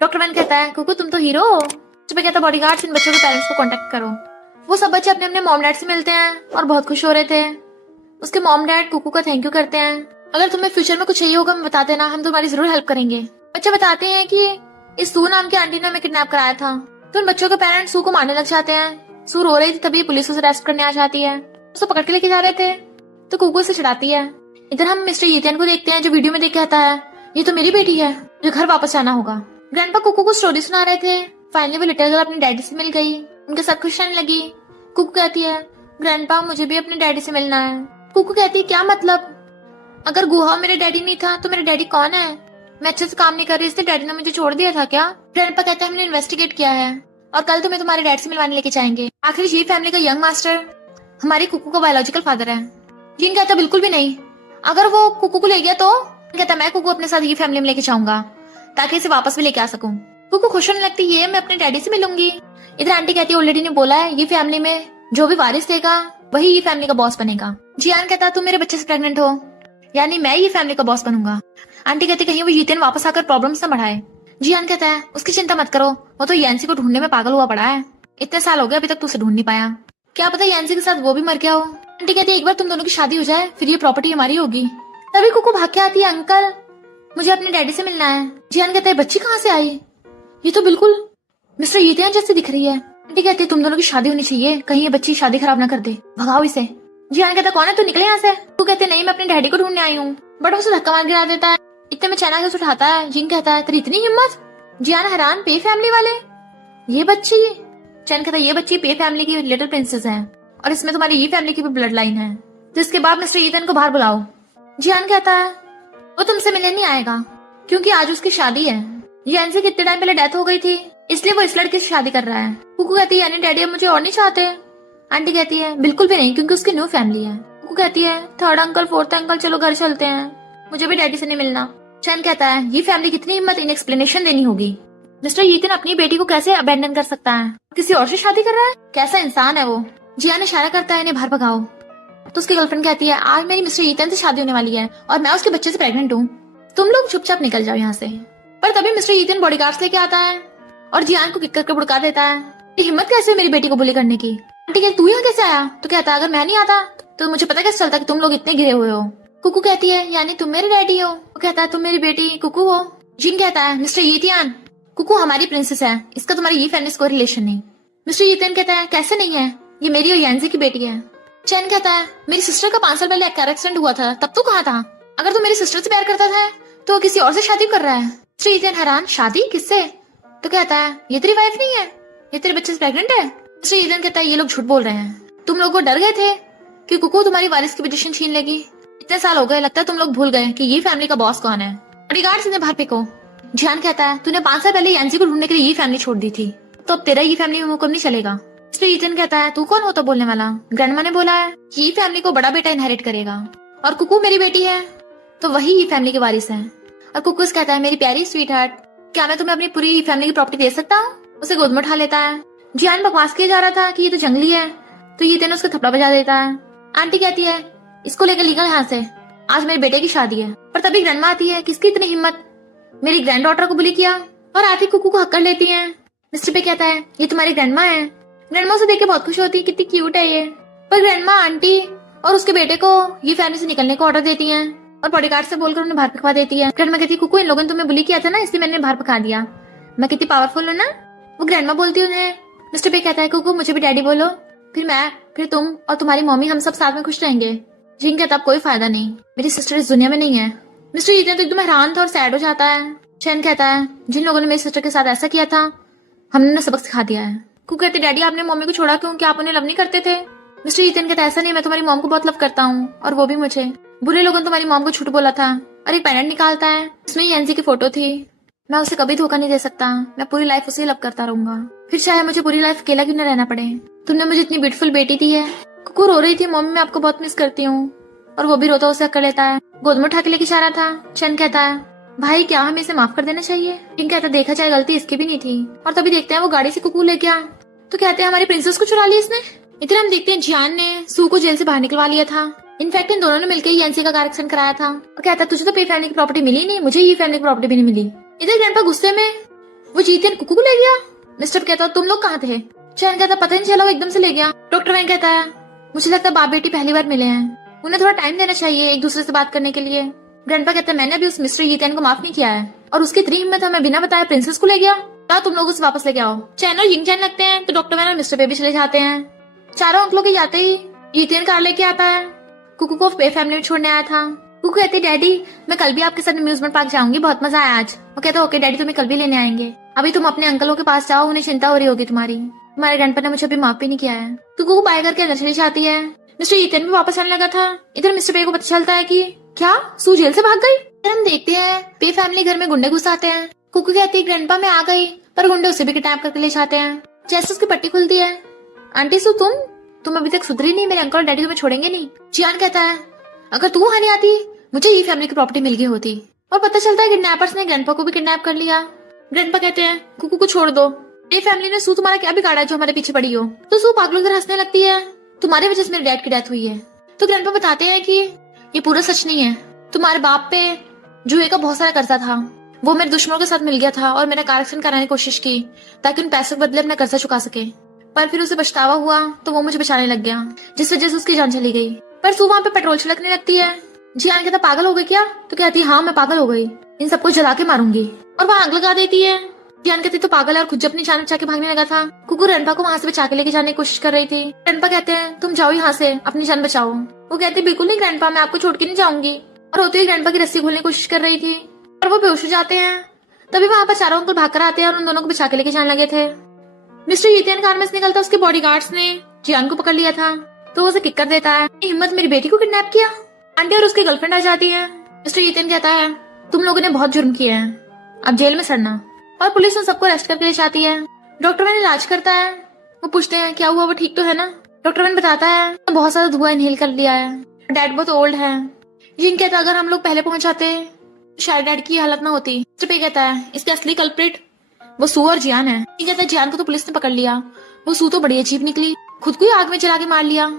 डॉक्टर मैन कहता है कुकू तुम तो हीरो हो। मिस्टर पे कहता बॉडीगार्ड्स इन बच्चों के पेरेंट्स को कॉन्टेक्ट करो। वो सब बच्चे अपने अपने मॉम डैड से मिलते हैं और बहुत खुश हो रहे थे। उसके मॉम डैड कुकू का थैंक यू करते हैं, अगर तुम्हें फ्यूचर में कुछ चाहिए होगा मैं बता देना, हम तुम्हारी जरूर हेल्प करेंगे। बच्चे बताते हैं कि इस सू नाम की आंटी ने हमें किडनैप कराया था। तो उन बच्चों के पेरेंट्स सू को मारने लग जाते हैं। सू रो रही थी तभी पुलिस उसे अरेस्ट करने आ जाती है। उसको पकड़ के लेके जा रहे थे तो कुकू से चिढ़ाती है। इधर हम मिस्टर येतियन को देखते हैं जो वीडियो में देख के आता है ये तो मेरी बेटी है, जो घर वापस जाना होगा। ग्रैंडपा कुकू को स्टोरी सुना रहे थे। फाइनली वो लिटिल गर्ल अपनी डैडी से मिल गई, उनके साथ खुश रहने लगी। कुकू कहती है ग्रैंडपा मुझे भी अपने डैडी से मिलना है। कुकू कहती है क्या मतलब, अगर गुहा मेरे डैडी नहीं था तो मेरा डैडी कौन है? मैं अच्छे से काम नहीं कर रही इसलिए डैडी ने मुझे छोड़ दिया था क्या? ग्रैंडपा कहता है हमने इन्वेस्टिगेट किया है और कल तुम्हें तुम्हारे डैड से मिलवाने लेके जाएंगे। आखिर जी फैमिली का यंग मास्टर हमारी कुकू का बायोलॉजिकल फादर है। जिन कहता बिल्कुल भी नहीं, अगर वो कुकू को ले गया तो कहता मैं कुकू अपने साथ ये फैमिली में लेके जाऊंगा ताकि इसे वापस भी लेके आ सकूं। कुकू खुश होने लगती है, मैं अपने डैडी से मिलूंगी। इधर आंटी कहती है ऑलरेडी ने बोला है ये फैमिली में जो भी वारिस देगा वही ये फैमिली का बॉस बनेगा। जियान कहता तुम मेरे बच्चे से प्रेग्नेंट हो, यानी मैं ये फैमिली का बॉस बनूंगा। आंटी कहती कहीं वो जीतेन वापस आकर प्रॉब्लम्स न बढ़ाए। जियान कहता है उसकी चिंता मत करो, वो तो यांसी को ढूंढने में पागल हुआ पड़ा है, इतने साल हो गए अभी तक तू उसे ढूंढ नहीं पाया, क्या पता यांसी के साथ वो भी मर गया हो। आंटी कहती है एक बार तुम दोनों की शादी हो जाए फिर ये प्रॉपर्टी हमारी होगी। तभी कुकू भाग के आती है, अंकल मुझे अपने डैडी से मिलना है। जियान कहता है बच्ची कहाँ से आई, ये तो बिल्कुल मिस्टर यीतियान जैसे दिख रही है। आंटी कहती है तुम दोनों की शादी होनी चाहिए, कहीं ये बच्ची शादी खराब ना कर दे, भगाओ इसे। जियान कहता कौन है तू, निकले यहाँ से। तू कहते नहीं मैं अपने डैडी को ढूंढने आई हूँ, बट उसे धक्का मार गिरा देता है। इतने में चैना के उठाता है। जिन कहता है तेरी इतनी हिम्मत। जियान हैरान, पे फैमिली वाले ये बच्ची। चैन कहता है ये बच्ची पे फैमिली की लिटिल प्रिंसेस है और इसमें तुम्हारी ये फैमिली की भी ब्लड लाइन है, जिसके बाद मिस्टर यीतियान को बाहर बुलाओ। जियान कहता है वो तुमसे मिलने नहीं आएगा क्योंकि आज उसकी शादी है। यांसी कितने टाइम पहले डेथ हो गई थी, इसलिए वो इस लड़के से शादी कर रहा है। कुकू कहती है यानी डैडी अब मुझे और नहीं चाहते। आंटी कहती है बिल्कुल भी नहीं, क्योंकि उसकी न्यू फैमिली है। कुकू कहती है थर्ड अंकल फोर्थ अंकल चलो घर चलते हैं, मुझे भी डैडी से नहीं मिलना। चैन कहता है ये फैमिली कितनी हिम्मत, इन एक्सप्लेनेशन देनी होगी। मिस्टर यीतियान अपनी बेटी को कैसे अबेंडन कर सकता है, किसी और से शादी कर रहा है, कैसा इंसान है वो। जियान इशारा करता है इन्हें बाहर भगाओ, तो उसकी गर्लफ्रेंड कहती है आज मेरी मिस्टर यीतियान से शादी होने वाली है और मैं उसके बच्चे से प्रेग्नेंट हूँ, तुम लोग चुपचाप निकल जाओ यहाँ से। पर तभी मिस्टर यीतियान बॉडीगार्ड्स लेके आता है और जियान को किक करके बुड़का देता है। ये हिम्मत कैसे है मेरी बेटी को बुली करने की। आंटी कहती तू यहाँ कैसे आया, तो कहता अगर मैं नहीं आता तो मुझे पता कैसे चलता कि तुम लोग इतने गिरे हुए हो। कुकू कहती है यानी तुम मेरे डैडी हो। वो कहता है तुम मेरी बेटी कुकू हो। जिन कहता है मिस्टर यीतियान कुकू हमारी प्रिंसेस है, इसका तुम्हारी ये फैमिली से कोई रिलेशन नहीं। मिस्टर यीतियान कहता है कैसे नहीं है, ये मेरी और यांसी की बेटी है। चैन कहता है मेरी सिस्टर का 5 साल पहले एक कार एक्सीडेंट हुआ था, तब तू कहाँ था, अगर तू मेरी सिस्टर से प्यार करता था तो किसी और से शादी कर रहा है। मिस्टर यीतियान हैरान, शादी किससे, तो कहता है ये तेरी वाइफ नहीं है, ये तेरे बच्चे से प्रेग्नेंट है। मिस्टर यीतियान कहता है ये लोग झूठ बोल रहे हैं, तुम लोग को डर गए थे कि कुकू तुम्हारी वारिस की पोजीशन छीन लेगी, इतने साल हो गए लगता है तुम लोग भूल गए कि ये फैमिली का बॉस कौन है। बॉडीगार्ड इन्हें बाहर फेंको। जियान कहता है तूने 5 साल पहले यांसी को ढूंढने के लिए ये फैमिली छोड़ दी थी, तो अब तेरा ये फैमिली में मुकम नहीं चलेगा। मिस्टर यीतियान कहता है तू कौन होता बोलने वाला, ग्रैंडमा ने बोला है कि ये फैमिली को बड़ा बेटा इनहेरिट करेगा और कुकू मेरी बेटी है तो वही ये फैमिली के वारिस है। और कुकू कहता है मेरी प्यारी स्वीट हार्ट, क्या मैं तुम्हें अपनी पूरी फैमिली की प्रॉपर्टी दे सकता हूँ। उसे गोद में उठा लेता है। जियान बकवास किया जा रहा था कि ये तो जंगली है, तो यीतियान उसका थप्पड़ बजा देता है। आंटी कहती है इसको लेकर निकल यहाँ से, आज मेरे बेटे की शादी है। पर तभी ग्रैंडमा आती है, किसकी इतनी हिम्मत, मेरी ग्रैंड डॉटर को बुली किया, और आती कुकू को हक कर लेती है। मिस्टर पे कहता है ये तुम्हारी ग्रैंडमा है। ग्रैंडमा उसे देख के बहुत खुश होती है, कितनी क्यूट है ये। पर ग्रैंडमा आंटी और उसके बेटे को ये फैमिली से निकलने को ऑर्डर देती है और बॉडीगार्ड से बोलकर उन्हें बाहर पकवा देती है। ग्रैंडमा कहती है कुकू इन लोगों ने तुम्हें बुली किया था ना, इसलिए मैंने बाहर पका दिया, मैं कितनी पावरफुल हूँ ना। वो ग्रैंडमा बोलती है उन्हें। मिस्टर पे कहता है कुकू मुझे भी डैडी बोलो, फिर मैं, फिर तुम और तुम्हारी मम्मी हम सब साथ में खुश रहेंगे। जिन कहता अब कोई फायदा नहीं, मेरी सिस्टर इस दुनिया में नहीं है। मिस्टर यीतियान तो एकदम हैरान था और सैड हो जाता है। चैन कहता है जिन लोगों ने मेरी सिस्टर के साथ ऐसा किया था हमने उन्हें सबक सिखा दिया है। कुकू कहते डैडी आपने मम्मी को छोड़ा क्यों, क्या आप उन्हें लव नहीं करते थे। मिस्टर यीतियान कहता ऐसा नहीं, मैं तुम्हारी मॉम को बहुत लव करता हूँ और वो भी मुझे। बुरे लोगों ने तुम्हारी मॉम को झूठ बोला था। और एक पेंडेंट निकालता है, इसमें यांसी की फोटो थी, मैं उसे कभी धोखा नहीं दे सकता, मैं पूरी लाइफ उसे लव करता रहूंगा, फिर चाहे मुझे पूरी लाइफ अकेला क्यों न रहना पड़े। तुमने मुझे इतनी ब्यूटीफुल बेटी दी है। कुकू रो रही थी, मम्मी मैं आपको बहुत मिस करती हूँ, और वो भी रोता उसे कर लेता है। गोद में उठा के लेके जा रहा था। चैन कहता है भाई क्या हमें इसे माफ कर देना चाहिए। किंग कहता देखा जाए गलती इसकी भी नहीं थी। और तभी देखते हैं वो गाड़ी से कुकू ले गया, तो कहते हैं हमारी प्रिंसेस को चुरा लिया इसने। इधर हम देखते हैं जियान ने सू को जेल से बाहर निकलवा लिया था। इनफैक्ट इन दोनों ने मिलकर यांसी का कार एक्सीडेंट कराया था। और कहता तुझे तो पे फैमिली की प्रॉपर्टी मिली नहीं, मुझे ये फैमिली की प्रॉपर्टी भी नहीं मिली। इधर ग्रैंडपा गुस्से में वो यीतियान कुकू को ले गया। मिस्टर कहता तुम लोग कहाँ थे। चैन कहता पता नहीं चला, वो एकदम से ले गया। डॉक्टर वैन कहता है मुझे लगता है बाप बेटी पहली बार मिले हैं, उन्हें थोड़ा टाइम देना चाहिए एक दूसरे से बात करने के लिए। ग्रैंडपा कहता है मैंने अभी उस मिस्टर यीतियान को माफ नहीं किया है, और उसकी इतनी हिम्मत है मैं बिना बताए प्रिंसेस को ले गया, क्या तुम लोग उसे वापस लेके आओ। चैन और यिंग चैन लगते हैं, तो डॉक्टर वैन और मिस्टर पे भी चले जाते हैं। चारों अंकलों के जाते ही यीतियान कार लेके आता है। कुकू को पे फैमिली में छोड़ने आया था। कुकू कहती है डैडी मैं कल भी आपके साथ अम्यूजमेंट पार्क जाऊंगी, बहुत मजा आया आज। वो कहता ओके डैडी तुम्हें कल भी लेने आएंगे, अभी तुम अपने अंकलों के पास जाओ, उन्हें चिंता हो रही होगी तुम्हारे ग्रैंडपा ने मुझे अभी माफ भी नहीं किया है। कुकू को बाय करके अंदर चली जाती है। मिस्टर यीतियान भी वापस आने लगा था। इधर मिस्टर पे को पता चलता है कि क्या सू जेल से भाग गई। फिर हम देखते हैं पे फैमिली घर में गुंडे घुस आते हैं। कुकू कहती है ग्रैंडपा मैं आ गई, पर गुंडे उसे भी किडनैप करके ले जाते हैं। जैसे उसकी पट्टी खुलती है, आंटी सू तुम, तुम अभी तक सुधरी नहीं, मेरे अंकल और डैडी तुम्हें छोड़ेंगे नहीं। जियान कहता है अगर तू वहां नहीं आती मुझे ये फैमिली की प्रॉपर्टी मिल गई होती। और पता चलता है किडनैपर्स ने ग्रैंडपा को भी किडनैप कर लिया। ग्रैंडपा कहते हैं कुकू को छोड़ दो, ये फैमिली ने सू तुम्हारा क्या बिगाड़ा है जो हमारे पीछे पड़ी हो। तो सू पागलों की तरह हंसने लगती है, तुम्हारी वजह से मेरे डैड की डेथ हुई है। तो ग्रैंडपा बताते हैं कि ये पूरा सच नहीं है, तुम्हारे बाप पे जुए का बहुत सारा कर्जा था, वो मेरे दुश्मनों के साथ मिल गया था और मैंने कार एक्सीडेंट कराने की कोशिश की ताकि उन पैसों के बदले अपना कर्जा चुका सके, पर फिर उसे पछतावा हुआ तो वो मुझे बचाने लग गया, जिस वजह से उसकी जान चली गई। पर सू वहां पे पेट्रोल छिड़कने लगती है। जियान कहता पागल हो गई क्या? तो कहती है हाँ मैं पागल हो गई, इन सबको जला के मारूंगी, और वहां आग लगा देती है। जियान कहती तो पागल है और खुद अपनी जान बचा के भागने लगा था। कुकू रनपा को वहां से बचा के लेके जाने की कोशिश कर रही थी। रनपा कहते हैं तुम जाओ यहाँ से, अपनी जान बचाओ। वो कहते बिल्कुल नहीं ग्रैंडपा, मैं आपको छोड़ के नहीं जाऊंगी। और होते हुए ग्रैंडपा की रस्सी खोलने की कोशिश कर रही थी और वो बेहोश हो जाते हैं। तभी वहां पर चारों अंकल भाग कर आते हैं और उन दोनों को बचा के लेके जाने लगे थे। मिस्टर ईथियन कार में से निकलता, उसके बॉडीगार्ड्स ने जियान को पकड़ लिया था तो वो उसे किक कर देता है। हिम्मत मेरी बेटी को किडनैप किया। आंटी और उसकी गर्लफ्रेंड आ जाती है। मिस्टर ईथियन कहता है तुम लोगों ने बहुत जुर्म किए हैं, अब जेल में सड़ना। और पुलिस उन सबको अरेस्ट करके ले जाती है। डॉक्टर मैन इलाज करता है। वो पूछते हैं क्या हुआ, वो ठीक तो है ना? डॉक्टर मैन बताता है बहुत सारा धुआं इनहेल कर लिया है, डैड बहुत ओल्ड है। जिन कहता अगर हम लोग पहले पहुंच जाते शायद डैड की हालत ना होती। मिस्टर पे कहता है इसके असली कल्प्रिट वो सू और जियान है। जिन कहता है जियान को तो पुलिस ने पकड़ लिया, वो सू तो बड़ी अजीब निकली, खुद को ही आग में जला के मार लिया,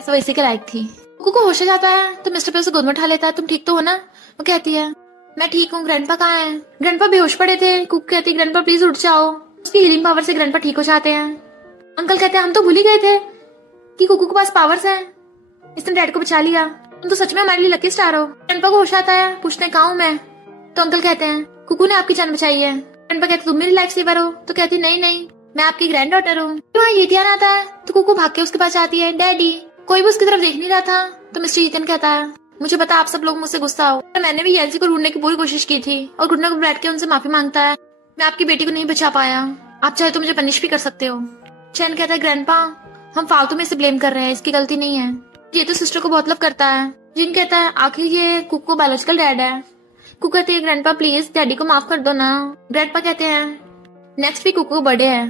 ऐसा वैसे के लायक थी। कुकू को होश आ जाता है तो मिस्टर पे उसे गोद में उठा लेता है, तुम ठीक तो हो ना? वो कहती है मैं ठीक हूँ, ग्रैंडपा कहाँ है? ग्रैंडपा बेहोश पड़े थे। कुकू कहती है ग्रैंडपा प्लीज उठ जाओ। उसकी हीलिंग पावर से ग्रैंडपा ठीक हो जाते हैं। अंकल कहते हैं हम तो भूल ही गए थे कि कुकू के पास पावर्स हैं, इसने डैड को बचा लिया, तुम तो सच में हमारे लिए लकी स्टार हो। ग्रैंडपा को होश आता है, पूछते हैं कहाँ हूँ मैं? तो अंकल कहते हैं कुकू ने आपकी जान बचाई है। ग्रैंडपा कहते तुम मेरी लाइफ सेवर हो। तो कहती नहीं नहीं मैं आपकी ग्रैंड डॉटर हूँ। वहाँ ईथियन आता है तो कुकू भाग के उसके पास आती है, डैडी। कोई भी उसकी तरफ देख नहीं रहा था। तो मिस्टर ईथियन कहता है मुझे पता आप सब लोग मुझसे गुस्सा हो, मैंने भी येल्सी को ढूंढने की पूरी कोशिश की थी। और घुटने को बैठ के उनसे माफी मांगता है, मैं आपकी बेटी को नहीं बचा पाया, आप चाहे तो मुझे पनिश भी कर सकते हो। चैन कहता है ग्रैंडपा हम फालतू में इसे ब्लेम कर रहे हैं, इसकी गलती नहीं है, ये तो सिस्टर को बहुत लव करता है। जिन कहता है आखिर ये कुकू बायोलॉजिकल डैड है। कुकू कहती है ग्रैंडपा प्लीज डैडी को माफ कर दो ना। ग्रैंडपा कहते हैं नेक्स्ट वीक कुकू बर्थडे है,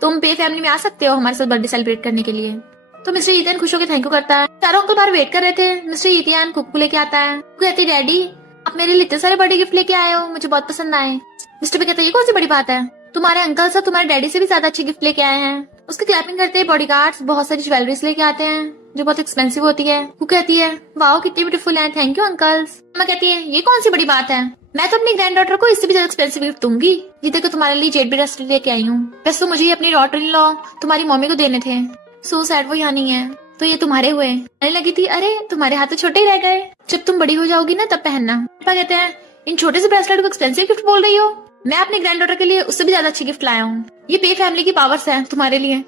तुम पे फैमिली में आ सकते हो हमारे साथ बर्थडे सेलिब्रेट करने के लिए। तो मिस्टर ईथियन खुश होकर थैंक यू करता है। चारों अंकल बाहर वेट कर रहे थे। मिस्टर ईथियन कुकू को लेके आता है। कुकू कहती है डैडी आप मेरे लिए इतने सारे बर्थडे गिफ्ट लेके आए हो, मुझे बहुत पसंद आए। मिस्टर पे कहता है ये कौन सी बड़ी बात है, तुम्हारे अंकल सब तुम्हारे डैडी से भी ज्यादा अच्छे गिफ्ट लेके आए हैं। उसकी क्लैपिंग करते हैं। बॉडीगार्ड्स बहुत सारी ज्वेलरीज लेके आते हैं जो बहुत एक्सपेंसिव होती है। वो कहती है वाओ कितनी ब्यूटीफुल है, थैंक यू अंकल्स। मैं कहती है ये कौन सी बड़ी बात है, मैं तो अपनी ग्रैंड डॉटर को इससे भी ज्यादा एक्सपेंसिव गिफ्ट दूंगी, जितने को तुम्हारे लिए जेड ब्रेसलेट लेके आई हूँ। वैसे तो मुझे अपनी डॉटर इन लॉ तुम्हारी मम्मी को देने थे, सो सैड वो यहाँ नहीं है, तो ये तुम्हारे हुए। कहने लगी थी अरे तुम्हारे हाथ तो छोटे ही रह गए, जब तुम बड़ी हो जाओगी ना तब पहनना। पापा कहते हैं इन छोटे से ब्रेसलेट को एक्सपेंसिव गिफ्ट बोल रही हो, मैं अपनी ग्रैंड डॉटर के लिए उससे भी ज्यादा अच्छी गिफ्ट लाया हूँ, ये पे फैमिली की पावर्स है तुम्हारे लिए।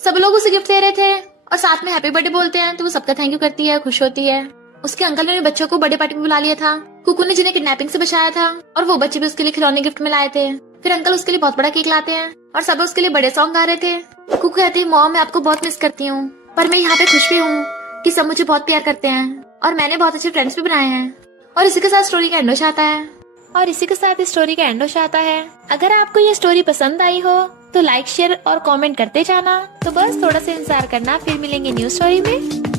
सब लोग उसे गिफ्ट दे रहे थे और साथ में हैप्पी बर्थडे बोलते हैं, तो वो सबका थैंक यू करती है, खुश होती है। उसके अंकल ने बच्चों को बर्थडे पार्टी में बुला लिया था। कुकू ने जिन्हें किडनैपिंग से बचाया था और वो बच्चे भी उसके लिए खिलौने गिफ्ट में लाए थे। फिर अंकल उसके लिए बहुत बड़ा केक लाते हैं और सब उसके लिए बड़े सॉन्ग गा रहे थे। कुकू कहती है मॉम मैं आपको बहुत मिस करती हूँ, पर मैं यहाँ पे खुश भी हूँ कि सब मुझे बहुत प्यार करते हैं और मैंने बहुत अच्छे फ्रेंड्स भी बनाए हैं। और इसी के साथ स्टोरी का एंड हो जाता है। अगर आपको ये स्टोरी पसंद आई हो तो लाइक शेयर और कमेंट करते जाना। तो बस थोड़ा सा इंतजार करना, फिर मिलेंगे न्यू स्टोरी में।